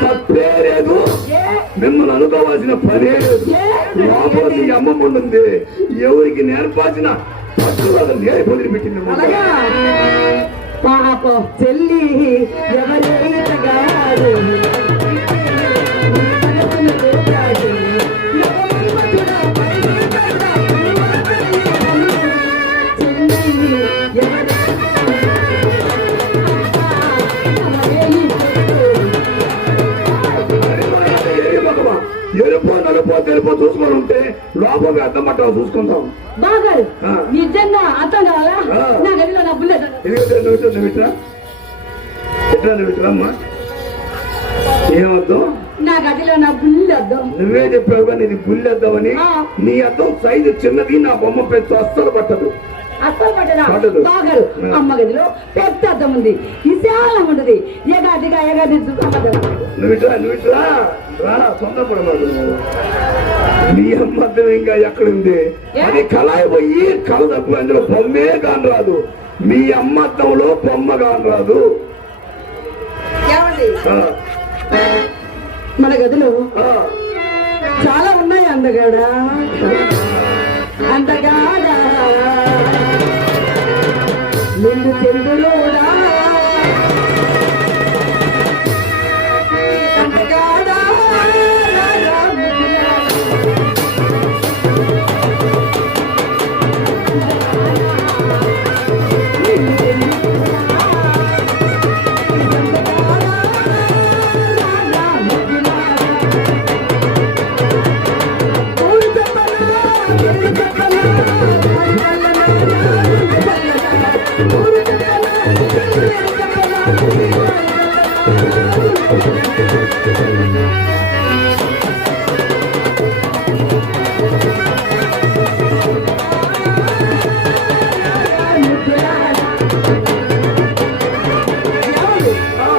తప్పే లేదు, మిమ్మల్ని అనుకోవాల్సిన పనే లేదు. లోపల మీ అమ్మ ఉంటుంది, ఎవరికి నేర్పాల్సిన పట్టుదల నేను వదిలిపెట్టింది. అలాగా పాప చెల్లి ఎవరైతగాడు ఎరుపో నలుపో తెలుపో చూసుకొని ఉంటే లోపల అర్థం పట్టడం చూసుకుంటాం. బాగారు ఆ. నిజంగా అర్థం కావాలా ఆ. నా గదిలో నా బుల్లెట్ నువ్వు ఇట్రా అమ్మా. ఏమర్థం? నా గదిలో నా బుల్లెట్ నువ్వే చెప్పావు కానీ ఇది బుల్లెద్దామని. ఆ. నీ అర్థం సైజు చిన్నది, నా బొమ్మ పెద్ద అస్సలు పట్టదు. అస్సలు పట్టదా పట్టదు. బాగారు ఆ. అమ్మ గదిలో పెద్ద అద్దం ఉంది, విశాలం ఉంటుంది. ఎగాదిగా నువ్వు ఇట్రా రా, తొందరపడమాకు నువ్వు. నీ అమ్మ అర్థం ఇంకా ఎక్కడుంది? అది కళాయి పోయి కళ తప్పు, అందులో బొమ్మే కాని రాదు. మీ అమ్మ అర్థంలో బొమ్మ కాని రాదు. ఏమండి ఆ, మన గదిలో ఆ. చాలా ఉన్నాయి అందగాడా అందగాడా నిన్ను చంద్రుడా అందగాడా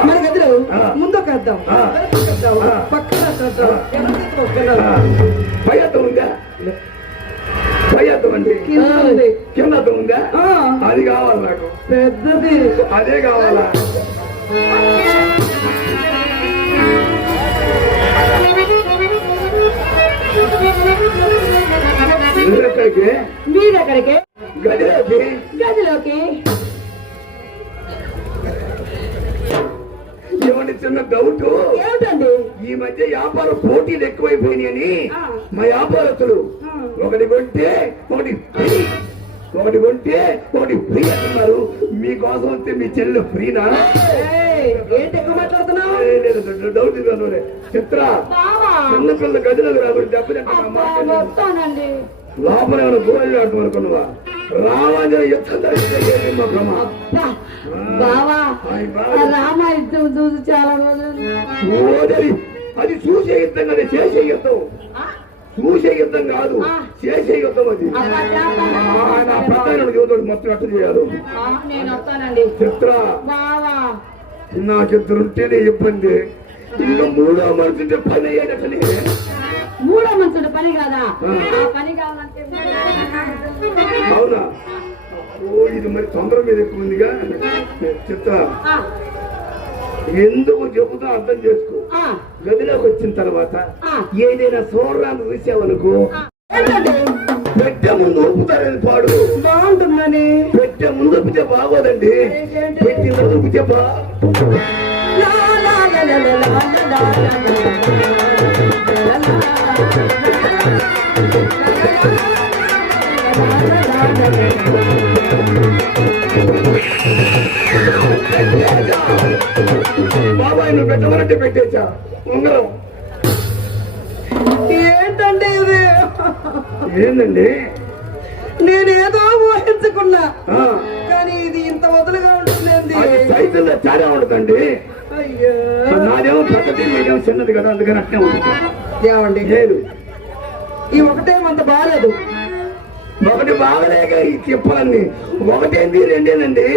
మన గదిలో ముందొక అద్దం పక్కన అద్దం ఆ. పై అర్థం ఉందా? పై అర్థం అండి. కింద ఉంది. కింద అర్థం ఉందా? ఆ. అది కావాలి నాకు. పెద్దది అదే కావాలా? ఎక్కడికి? మీరెక్కడికి? గదిలోకి. గదిలోకి. ఏమంటే చిన్న డౌట్. ఏమిటండి? ఈ మధ్య వ్యాపార పోటీలు ఎక్కువైపోయినాయని ఆ. మా వ్యాపారస్తులు ఒకటి కొంటే ఒకటి ఫ్రీ, ఒకటి కొంటే ఒకటి ఫ్రీ అంటున్నారు. మీకోసం వస్తే మీ చెల్లెలు ఫ్రీనా? ఏయ్, ఏంటి ఎక్కువ మాట్లాడుతున్నావు? డౌట్ కాదు. చిత్ర బావా చిన్న పిల్లల గదిలోకి రాబడి దెబ్బతింటా అబ్బా, మాట్లాడి వస్తానండి. లోపల ఏమైనా గోళీలు ఆడుతూ అనుకున్నావా? రావాలని ఎత్తుకుంటే మా భ్రమ. అబ్బా, బావా ఆ రామాయుద్ధం చూసి చాలా రోజులు. ఓదరి అది చూసే యుద్ధం కదా, చేసే యుద్ధం. చూసే యుద్ధం కాదు, చేసే యుద్ధం అది. అబ్బా, చేస్తాను. నా ప్రధాన యువతుడు మొత్తం ఎట్ట చేయాలి? నేను వస్తానండి. చిత్ర బావా నాకిద్దరుంటేనే ఇబ్బంది, ఇంకా మూడో మనిషి పని అయ్యేటట్లే. మూడో మంచుడు పని కాదా? ఆ పని కావాలంటే అవునా? ఓ ఇది మరి తొందర మీద ఎక్కువ ఉందిగా. చిత్ర ఆ, ఎందుకు చెబుతా అర్థం చేసుకో. ఆ, గదిలోకి వచ్చిన తర్వాత ఆ. ఏదైనా చూడరాని చూసావనుకో, ఏంటండి? పెట్టే ముందు ఒప్పుతారని పాడు. బాగుంటుందని పెట్టే ముందు ఒప్పితే బాగోదండి, పెట్టిన తర్వాత ఒప్పితే బా. లా, లా, లా, లా, లా, లా, లా, లా, లా, బాబాయ్ నువ్వు పెట్టమనంటే పెట్టేచ్చా ఉంగరం. ఏంటండి ఇది? ఏందండి? నేనేదో ఊహించుకున్నా, ఆ, కానీ ఇది ఇంత వదులుగా ఉంటుంది. అది సైజుల్లో తేడా ఉండదండి. అయ్యో నాదేమో పెద్దది, మీదేమో చిన్నది కదా, అందుకని అట్నే ఉంటుంది. ఏమండి, లేదు ఈ ఒకటేమంత బాగాలేదు. ఒకటి బాగలేక ఈ తిప్పలన్నీ. ఒకటేంది రెండేనండి,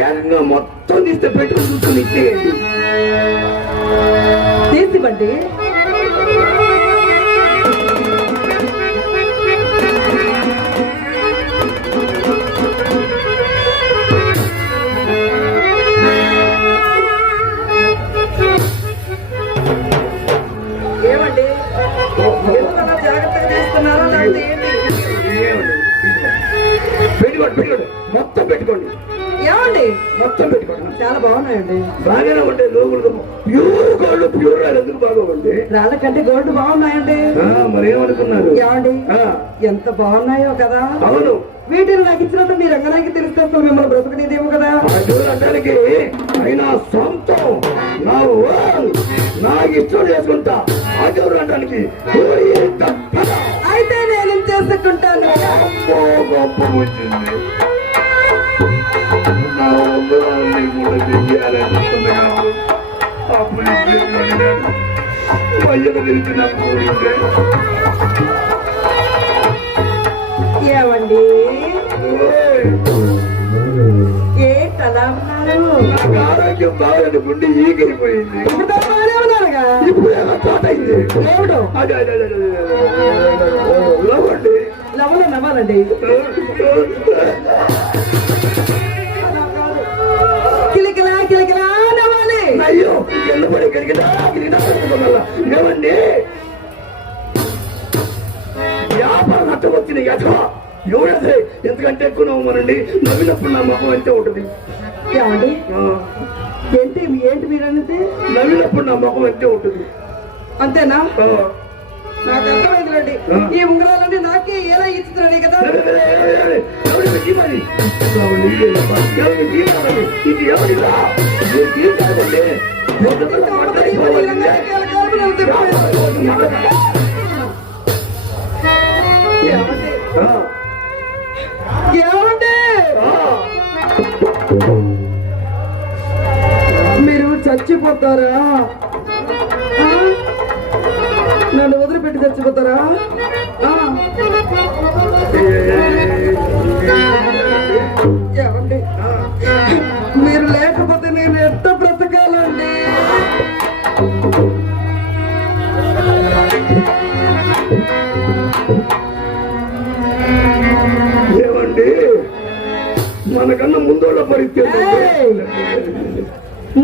ఏకంగా మొత్తం తీస్తే పెట్టుకుని చూసుకుని ఇచ్చేయండి. తీసివ్వండి. పెట్టుకోండి, మొత్తం పెట్టుకోండి, ఏమండి మొత్తం పెట్టుకోండి. చాలా బాగున్నాయండి. బాగానే ఉంటాయి లోగులు, ప్యూర్ గోల్డ్, ప్యూర్ రాయల్ ఎందుకు బాగోండి? రాళ్ళ కంటే గోల్డ్ బాగున్నాయండి. మరి ఏమనుకున్నారు? ఏమండి ఎంత బాగున్నాయో కదా. అవును, వీటిని నాకు ఇచ్చినంత మీ రంగనాయకి తెలిస్తే అసలు మిమ్మల్ని బ్రతకనేదేమో కదా. అనడానికి అయినా సొంతం నా ఓన్, నా ఇష్టం చేసుకుంటా. ఆజోరు అనడానికి అయితే నేను చేసుకుంటాను. గొప్ప వచ్చింది. నా ఉంగరాన్ని కూడా చెయ్యాలనుకున్నా కాదు. అప్పుడు పయ్యకు తెలిసినప్పుడు ఏమండి ఏంటలా ఉన్నారు? నాకు ఆరోగ్యం బాగాలని గుండె ఈగిరిపోయింది. ఉన్నారుగా ఇప్పుడు ఎలా తోట అయింది. ఏమిటో అదే అదే అదే లవండి లవలు నవ్వాలండి. కిలికిలా కిలికిలా నవ్వాలి. అయ్యో ఎల్లబడి గిరిగిదా ఏమండి వ్యాపారం నష్టం వచ్చిన యథ ఎవరైతే ఎందుకంటే ఎక్కువ నవ్వమనండి. నవ్వినప్పుడు నా ముఖం అంతే ఉంటుంది. ఏమండి ఏంటి ఏంటి మీరు అన్నది? నవ్వినప్పుడు నా ముఖం అంతే ఉంటుంది. అంతేనా? నాకు అర్థమైందండి. ఈ ఉంగరాలన్నీ నాకే ఎలా ఇస్తున్నాడు కదా. ఇది ఎవరిదా? ఏమండి మీరు చచ్చిపోతారా? నన్ను వదిలిపెట్టి చచ్చిపోతారా? ఏమండి మీరు లేకపోతే నేను ఎంత బ్రతకాలండి? ఏమండి మనకన్నా ముందోళ్ళ పరిస్థితి.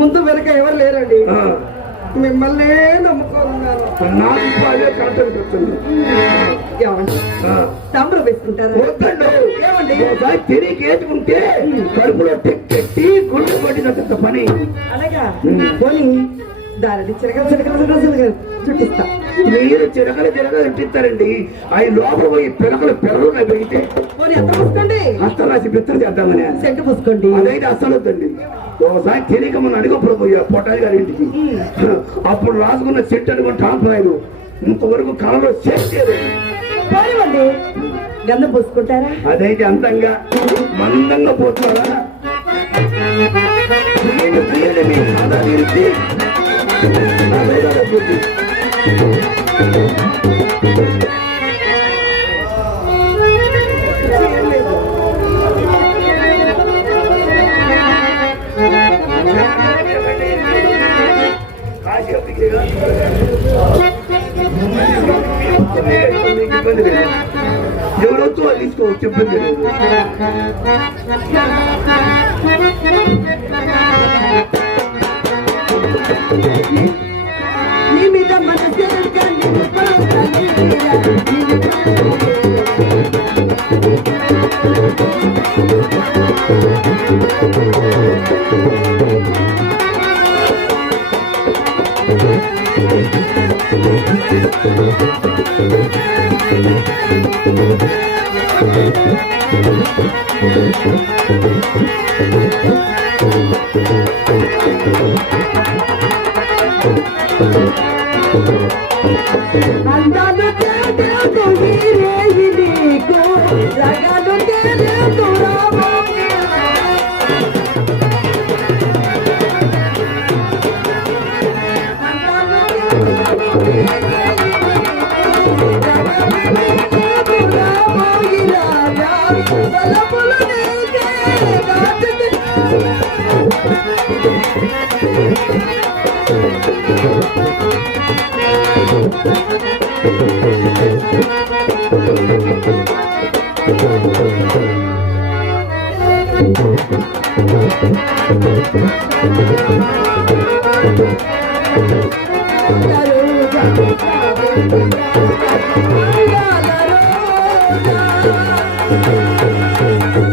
ముందు వెనక ఎవరు లేరండి. మిమ్మల్ని నమ్ముకోనున్నాను. నాకు అదే కాంటాక్ట్ వస్తుంది. తాంబూలం వేసుకుంటారా? వద్దండి. ఏమండి ఒకసారి తిరిగి ఏటుకుంటే కడుపులో టెక్కెట్టి గుండె పట్టినంత పని. అలాగా పోనీ దాని చిరకలు చిరకలు చుట్టిస్తా. మీరు చిరకలు చిరకలు చుట్టిస్తారండి. అవి లోపల పోయి పిలకలు పిల్లలు పెరిగితే పోనీ ఎంత పూసుకోండి. అస్సలు రాసి బిత్తలు చేద్దామని. సెంటు పూసుకోండి. అదైతే అస్సలు వద్దండి. ఒకసారి తిరిగి మన అడిగప్పుడు పొట్టాయి గారి ఇంటికి అప్పుడు రాసుకున్న సెట్ అనుకుని టాంపరాయలు ఇంతవరకు కళలో చేసేది. పోనివ్వండి. గంధం పూసుకుంటారా? అదైతే అందంగా మందంగా పోతున్నారా? మీ సాదా తీర్చి ఎవరొచ్చు అది తీసుకోవచ్చు, ఇబ్బంది లేదు. నీ మీద మనసే అందాలు తేలేదు వీరేయి నీకు రగాలు తేలేదు రామా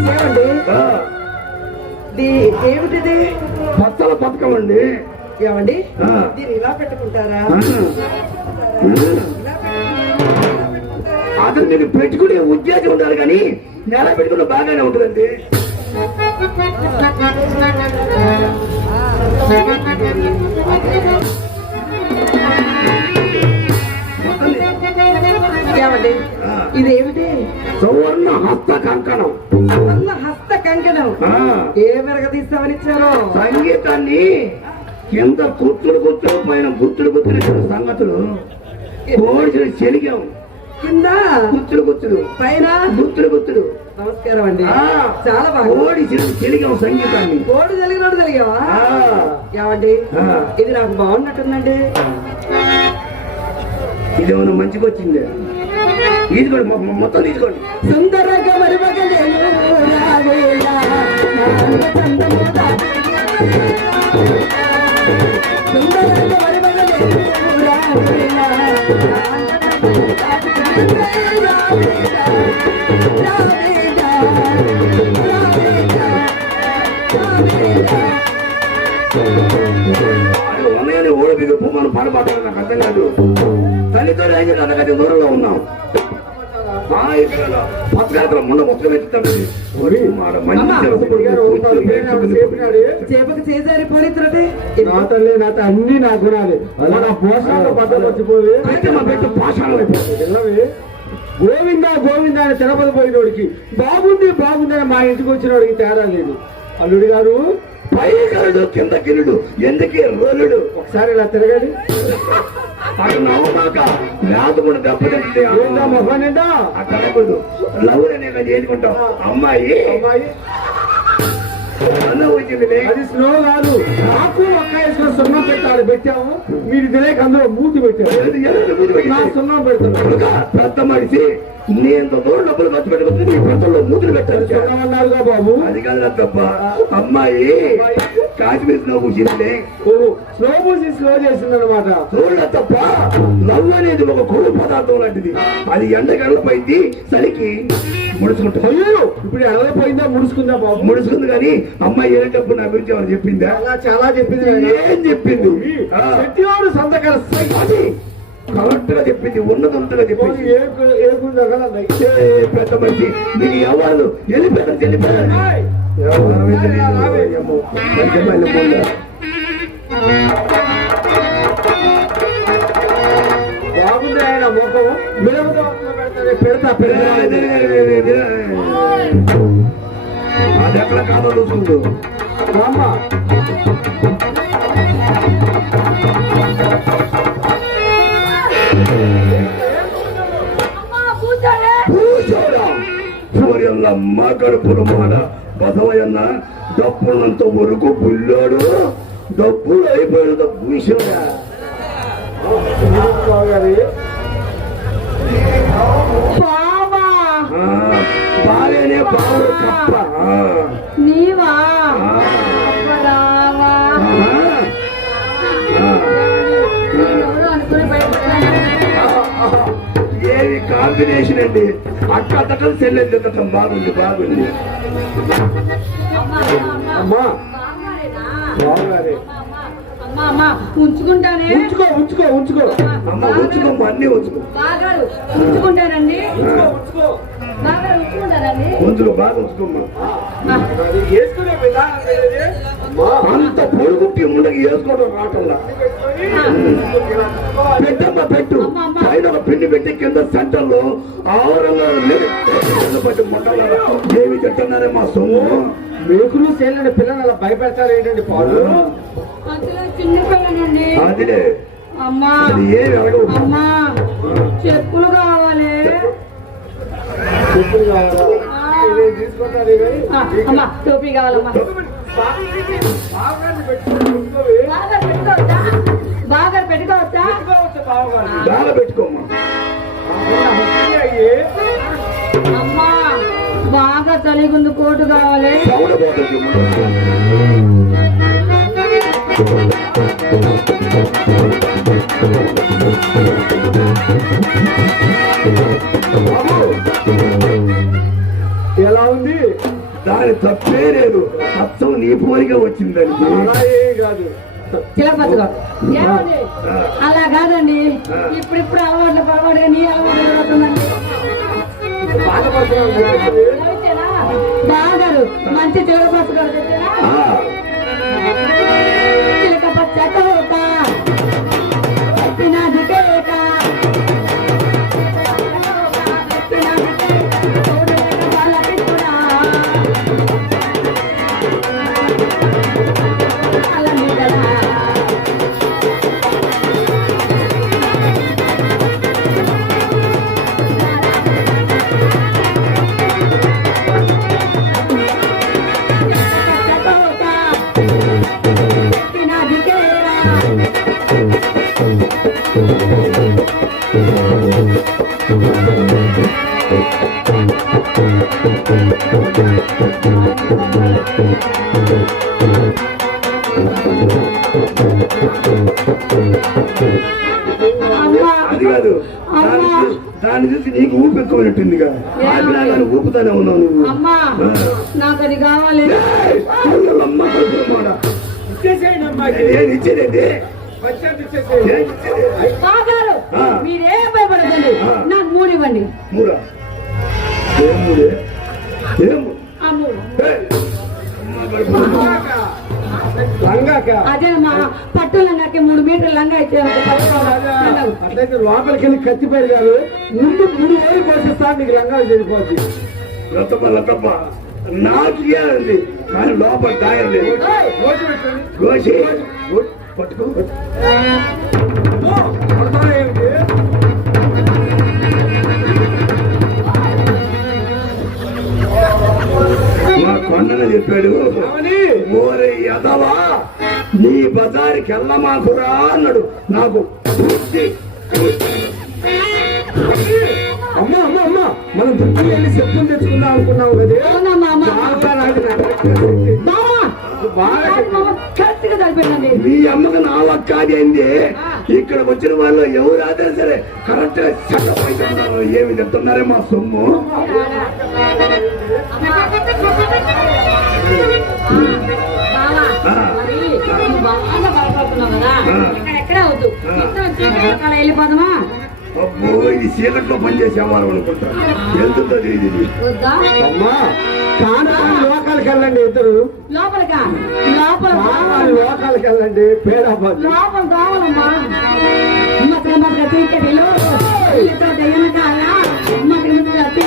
ఏమండి ఏమిటిది? పచ్చల పథకం అండి. ఏమండి ఆ. దీన్ని ఇలా పెట్టుకుంటారా? అతను మీకు పెట్టుకునే ఉద్యోగం ఉండాలి కానీ నెల పెట్టుకున్న బాగానే ఉంటుందండి. ఏమండి ఇదేమిటి? సువర్ణ హస్త కంకణం. సువర్ణ హస్త కంకణం. ఆ. ఏ విరగదీస్తామని ఇచ్చారో? సంగీతాన్ని కింద గుర్తులు పైన గుర్తులు సంగతులు కోడిచిన చెలిగాం. కింద గుర్తులు పైన గుర్తులు. నమస్కారం అండి. ఆ. చాలా బాగా కోడిచిన చెలిగాం సంగీతాన్ని. కోడి జరిగినోడు జరిగావా? ఆ. ఏమండి ఆ. ఇది నాకు బాగున్నట్టుందండి. ఇదేమన్నా మంచిగా వచ్చింది. తీసుకోండి మొత్తం తీసుకోండి. సుందరంగా మరుమగలేను రావేలా నాన్న చందముదా. సుందరంగా మరుమగలేను రావేలా నాన్న చందముదా. రావేలా, రావేలా, రావేలా, రావేలా. ఉన్నాయని ఓడిపి మనం పడబట్టాలి. నాకు అర్థం కాదు. తల్లితో అంతకంటే దూరంలో ఉన్నాం. పత్రికలు ముందు మొత్తం ఎత్తుతామండి. చేపకు చేసారి పోలీసులటే నా తల్లి నా అన్ని నా గుణాలు అలా పోషకాలు పట్టమర్చిపోయి పెట్టు పాషాలు గోవిందా గోవిందా అని తిరుపతి పోయినోడికి బాగుంది అని మా ఇంటికి వచ్చినోడికి తేడా లేదు. అల్లుడి గారు పై కరుడు కింద కిరుడు ఎందుకే రోలుడు. ఒకసారి ఇలా తిరగండి. అటు నవ్వమాక లేకపోతే దెబ్బతింటే మొహం నిండా అక్కడకూడదు. లవ్ అనే చేసుకుంటాం. అమ్మాయి అన్నం వచ్చింది. అది స్లో కాదు. నాకు ఒక్క వేసుకుని సున్నం పెట్టాలి. పెట్టాము మీరు తెలియక అందులో మూతి పెట్టారు. నా సున్నం పెడతాను. పెద్ద మనిషి నేను దూరం డబ్బులు ఖర్చు పెట్టుకుంటే నీ పెద్దలో మూతులు పెట్టారు. సున్నం అన్నారుగా బాబు. అది కాదు తప్ప. అమ్మాయి కాశ్మీర్ లో కూర్చుంది. స్లో పూసి స్లో చేసిందనమాట. చూడ తప్ప లవ్ అనేది ఒక కొడు పదార్థం లాంటిది. అది ఎండగడలపైంది చలికి ముడుచుకుంటుంది. అయ్యో ఇప్పుడు ఎడలపోయిందా ముడుచుకుందా బాబు? ముడుచుకుంది కానీ అమ్మాయి ఏంటప్పుడు నా గురించి ఎవరు చెప్పిందా? చాలా చెప్పింది. ఏం చెప్పింది? శెట్టివాడు సంతకాల అది కరెక్ట్ గా చెప్పింది. ఉన్నదంతగా చెప్పింది. పెద్ద మనిషి నీకు ఎవరు వెళ్ళిపోయారు చెల్లిపోయారు. బాగుంది ఆయన ముఖం. పెడతా అది ఎక్కడ కాదో చూసుకుంటూ అమ్మ సూర్యల్లమ్మ కడుపులు మాడ బసవయ్యన్న డప్పులంత వరకు పుల్లాడు. డప్పులు అయిపోయాడు. డప్పు విషయం బాగానే బావుడు కప్ప. నీవా ఏవి కాంబినేషన్ అండి. అక్క తట్టం చెల్లెలు తిట్టడం బాగుంది. అమ్మా బాగున్నారే. ఉంచుకుంటానే. ఉంచుకో అమ్మ ఉంచుకోమ్మ అన్ని ఉంచుకో. బాగా ఉంచుకుంటానండి. బాగా ఉంచుకుంటానండి. ఉంచుకో బాగా ఉంచుకోమ్మా. వేసుకునే విధానం అంత పొడుగుట్టి ముందుకు వేసుకోవడం రావటంలా. పెట్టమ్మా పెట్టు. పైన ఒక పిండి పెట్టి కింద సెంటర్ లో ఆవరంగా పట్టి మొట్టలో ఏమి చెప్తున్నారే మా సొమ్ము. మేకులు చేయలేని పిల్లలు అలా భయపెడతారు ఏంటండి పాలు? చిన్న పిల్లనండి. అదిలే అమ్మా అది ఏమి అడగవు. అమ్మా చెప్పులు కావాలి. చెప్పులు కావాలా? తీసుకుంటారు అమ్మా టోపీ కావాలమ్మా. బాగా పెట్టుకోవచ్చా? బాగా పెట్టుకోమ్మా. అమ్మా బాగా చలిగుందు కోటు కావాలి. ఎలా ఉంది? దాని తప్పే లేదు, అచ్చం నీ పోలిగా వచ్చిందండి. అలా ఏం కాదు. చిలకపచ్చగా అలా కాదండి. ఇప్పుడు అలవాట్లు పొరపాటుగా నీ అలవాటు అవుతుందండి. బాగారు మంచి చిలకపచ్చగా తెచ్చారా? చిలకపచ్చ కోట చెప్పినది కేక అది కాదు, దాన్ని చూసి నీకు ఊపు ఎక్కువైనట్టుందిగా. ఊపుతానే ఉన్నావు నువ్వు. అమ్మా నాకు అది కావాలి. నేను ఇచ్చేదేంటి? బాగారు మీరేం భయపడదండి, నాకు మూడు ఇవ్వండి. మూడా? ఏం మూడే? ఏం ఆ మూడు లంగాక అదేనమ్మా, పట్టు లంగాకి 3 మీటర్ల లంగా ఇచ్చారు. అట్లయితే లోపలికి వెళ్ళి కత్తిపేరు కాదు, ముందు 3 వేలు పోషిస్తా, నీకు లంగాలు జరిగిపోద్ది. లతమ్మ నాకు ఇయ్యాలండి, కానీ లోపల దాయం లేదు. గోసి పట్టుకో. మా కొండన చెప్పాడు, ఓరే యదవా నీ బజారుకి వెళ్ళమాకురా అన్నాడు. నాకు అమ్మా అమ్మా అమ్మా, మనం దుడ్డు వెళ్ళి చెప్పులు తెచ్చుకుందాం అనుకున్నాం కరెక్ట్గా సరిపోయిందండి. మీ అమ్మకు నా వక్కాదేంది? ఇక్కడ వచ్చిన వాళ్ళు ఎవరు అదే సరే కరెక్ట్ గా చక్కపోతున్నారు. ఏమి చెప్తున్నారే మా సొమ్ము. వెళ్ళిపోదామా? అబ్బో ఇది చీకట్లో పనిచేసేవారు అనుకుంటా. ఎందుకు ఇది అమ్మా, లోకాలకి వెళ్ళండి, ఇద్దరు లోపలికా? లోపల లోకాలకి వెళ్ళండి. పేరాబాద్ లోపల కావాలమ్మా. మధ్య చీకటిలో వెనకాల మధ్య చీకటి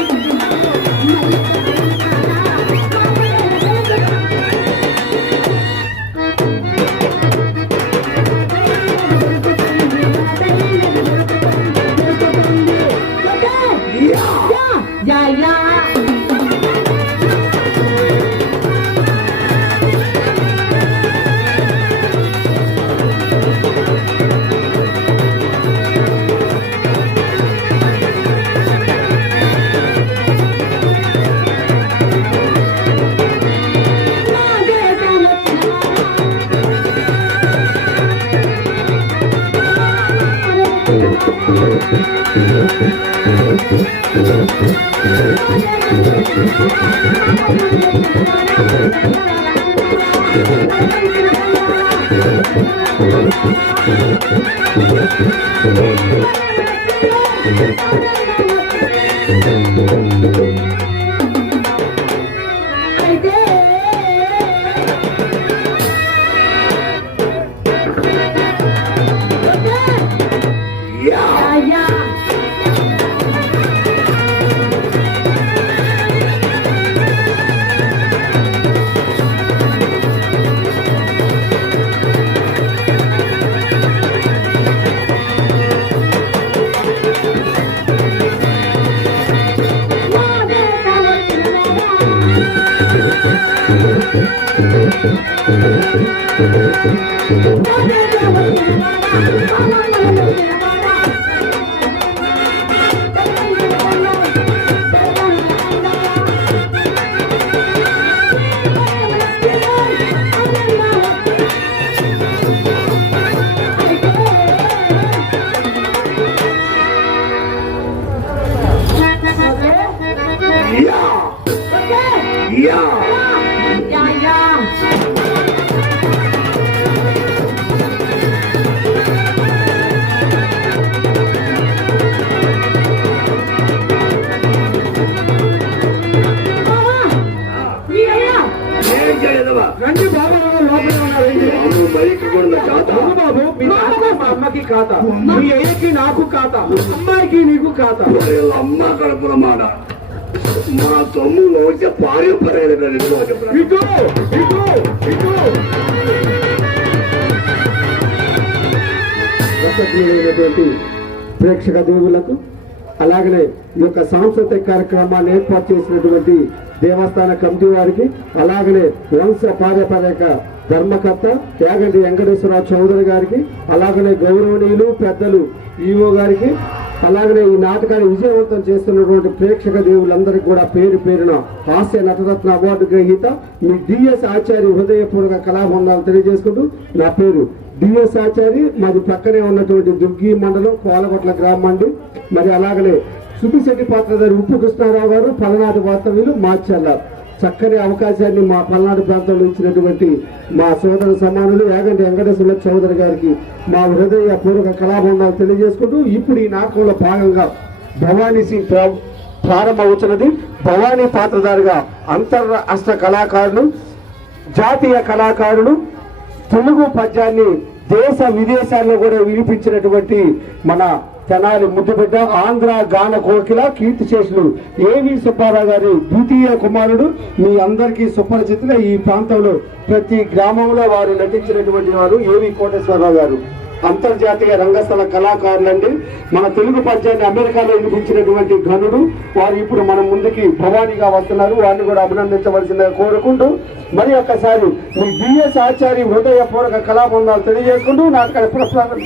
ఖాతా, మీ అయ్యకి నాకు ఖాతా, అమ్మాయికి నీకు ఖాతా. అమ్మ కడుపుల మాట మా తమ్ముడు వచ్చే పారిపోలేదు. ఇటు ఇటు ఇటు రసజ్ఞులైనటువంటి ప్రేక్షక దేవులకు అలాగనే ఈ యొక్క సాంస్కృతిక కార్యక్రమాన్ని ఏర్పాటు చేసినటువంటి దేవస్థాన కమిటీ వారికి అలాగనే వంశ పారపర్యక ధర్మకర్త యాగంటి వెంకటేశ్వరరావు చౌదరి గారికి అలాగనే గౌరవనీయులు పెద్దలు ఈఓ గారికి అలాగనే ఈ నాటకాన్ని విజయవంతం చేస్తున్నటువంటి ప్రేక్షక దేవులందరికీ కూడా పేరు పేరున హాస్య నటరత్న అవార్డు గ్రహీత మీ డిఎస్ ఆచార్య హృదయపూర్వక కళాబంధాలు తెలియజేసుకుంటూ నా పేరు డిఎస్ ఆచారి, మాది పక్కనే ఉన్నటువంటి దుర్గి మండలం కోలగొట్ల గ్రామం అండి. మరి అలాగనే సుబ్బిశెట్టి పాత్రధారి ఉప్పు కృష్ణారావు గారు పలనాడు వాస్తవ్యులు మాచర్ల. చక్కని అవకాశాన్ని మా పల్నాడు ప్రాంతంలో ఇచ్చినటువంటి మా సోదర సమానులు యాగంటి వెంకటేశ్వర చౌదరి గారికి మా హృదయపూర్వక కళాబంధాలు తెలియజేసుకుంటూ ఇప్పుడు ఈ నాటకంలో భాగంగా భవానీ సింగ్ ప్రారంభమవుతున్నది. భవానీ పాత్రధారిగా అంతర్రాష్ట్ర కళాకారులు, జాతీయ కళాకారులు తెలుగు పద్యాన్ని దేశ విదేశాల్లో కూడా వినిపించినటువంటి మన తెనాలి ముద్దుబిడ్డ ఆంధ్ర గాన కోకిల కీర్తిశేషులు ఏవి సుబ్బారావు గారి ద్వితీయ కుమారుడు. మీ అందరికీ సుపరిచితులు. ఈ ప్రాంతంలో ప్రతి గ్రామంలో వారు నటించినటువంటి వారు ఏవి కోటేశ్వరరావు గారు. అంతర్జాతీయ రంగస్థల కళాకారులండి. మన తెలుగు పద్యాన్ని అమెరికాలో వినిపించినటువంటి ఘనుడు. వారు ఇప్పుడు మన ముందుకి భవానీగా వస్తున్నారు. వారిని కూడా అభినందించవలసిందిగా కోరుకుంటూ మరి ఒక్కసారి మీ బిఎస్ ఆచార్య హృదయపూర్వక కళాబంధాలు తెలియజేసుకుంటూ నాటకాన్ని ప్రస్తుతం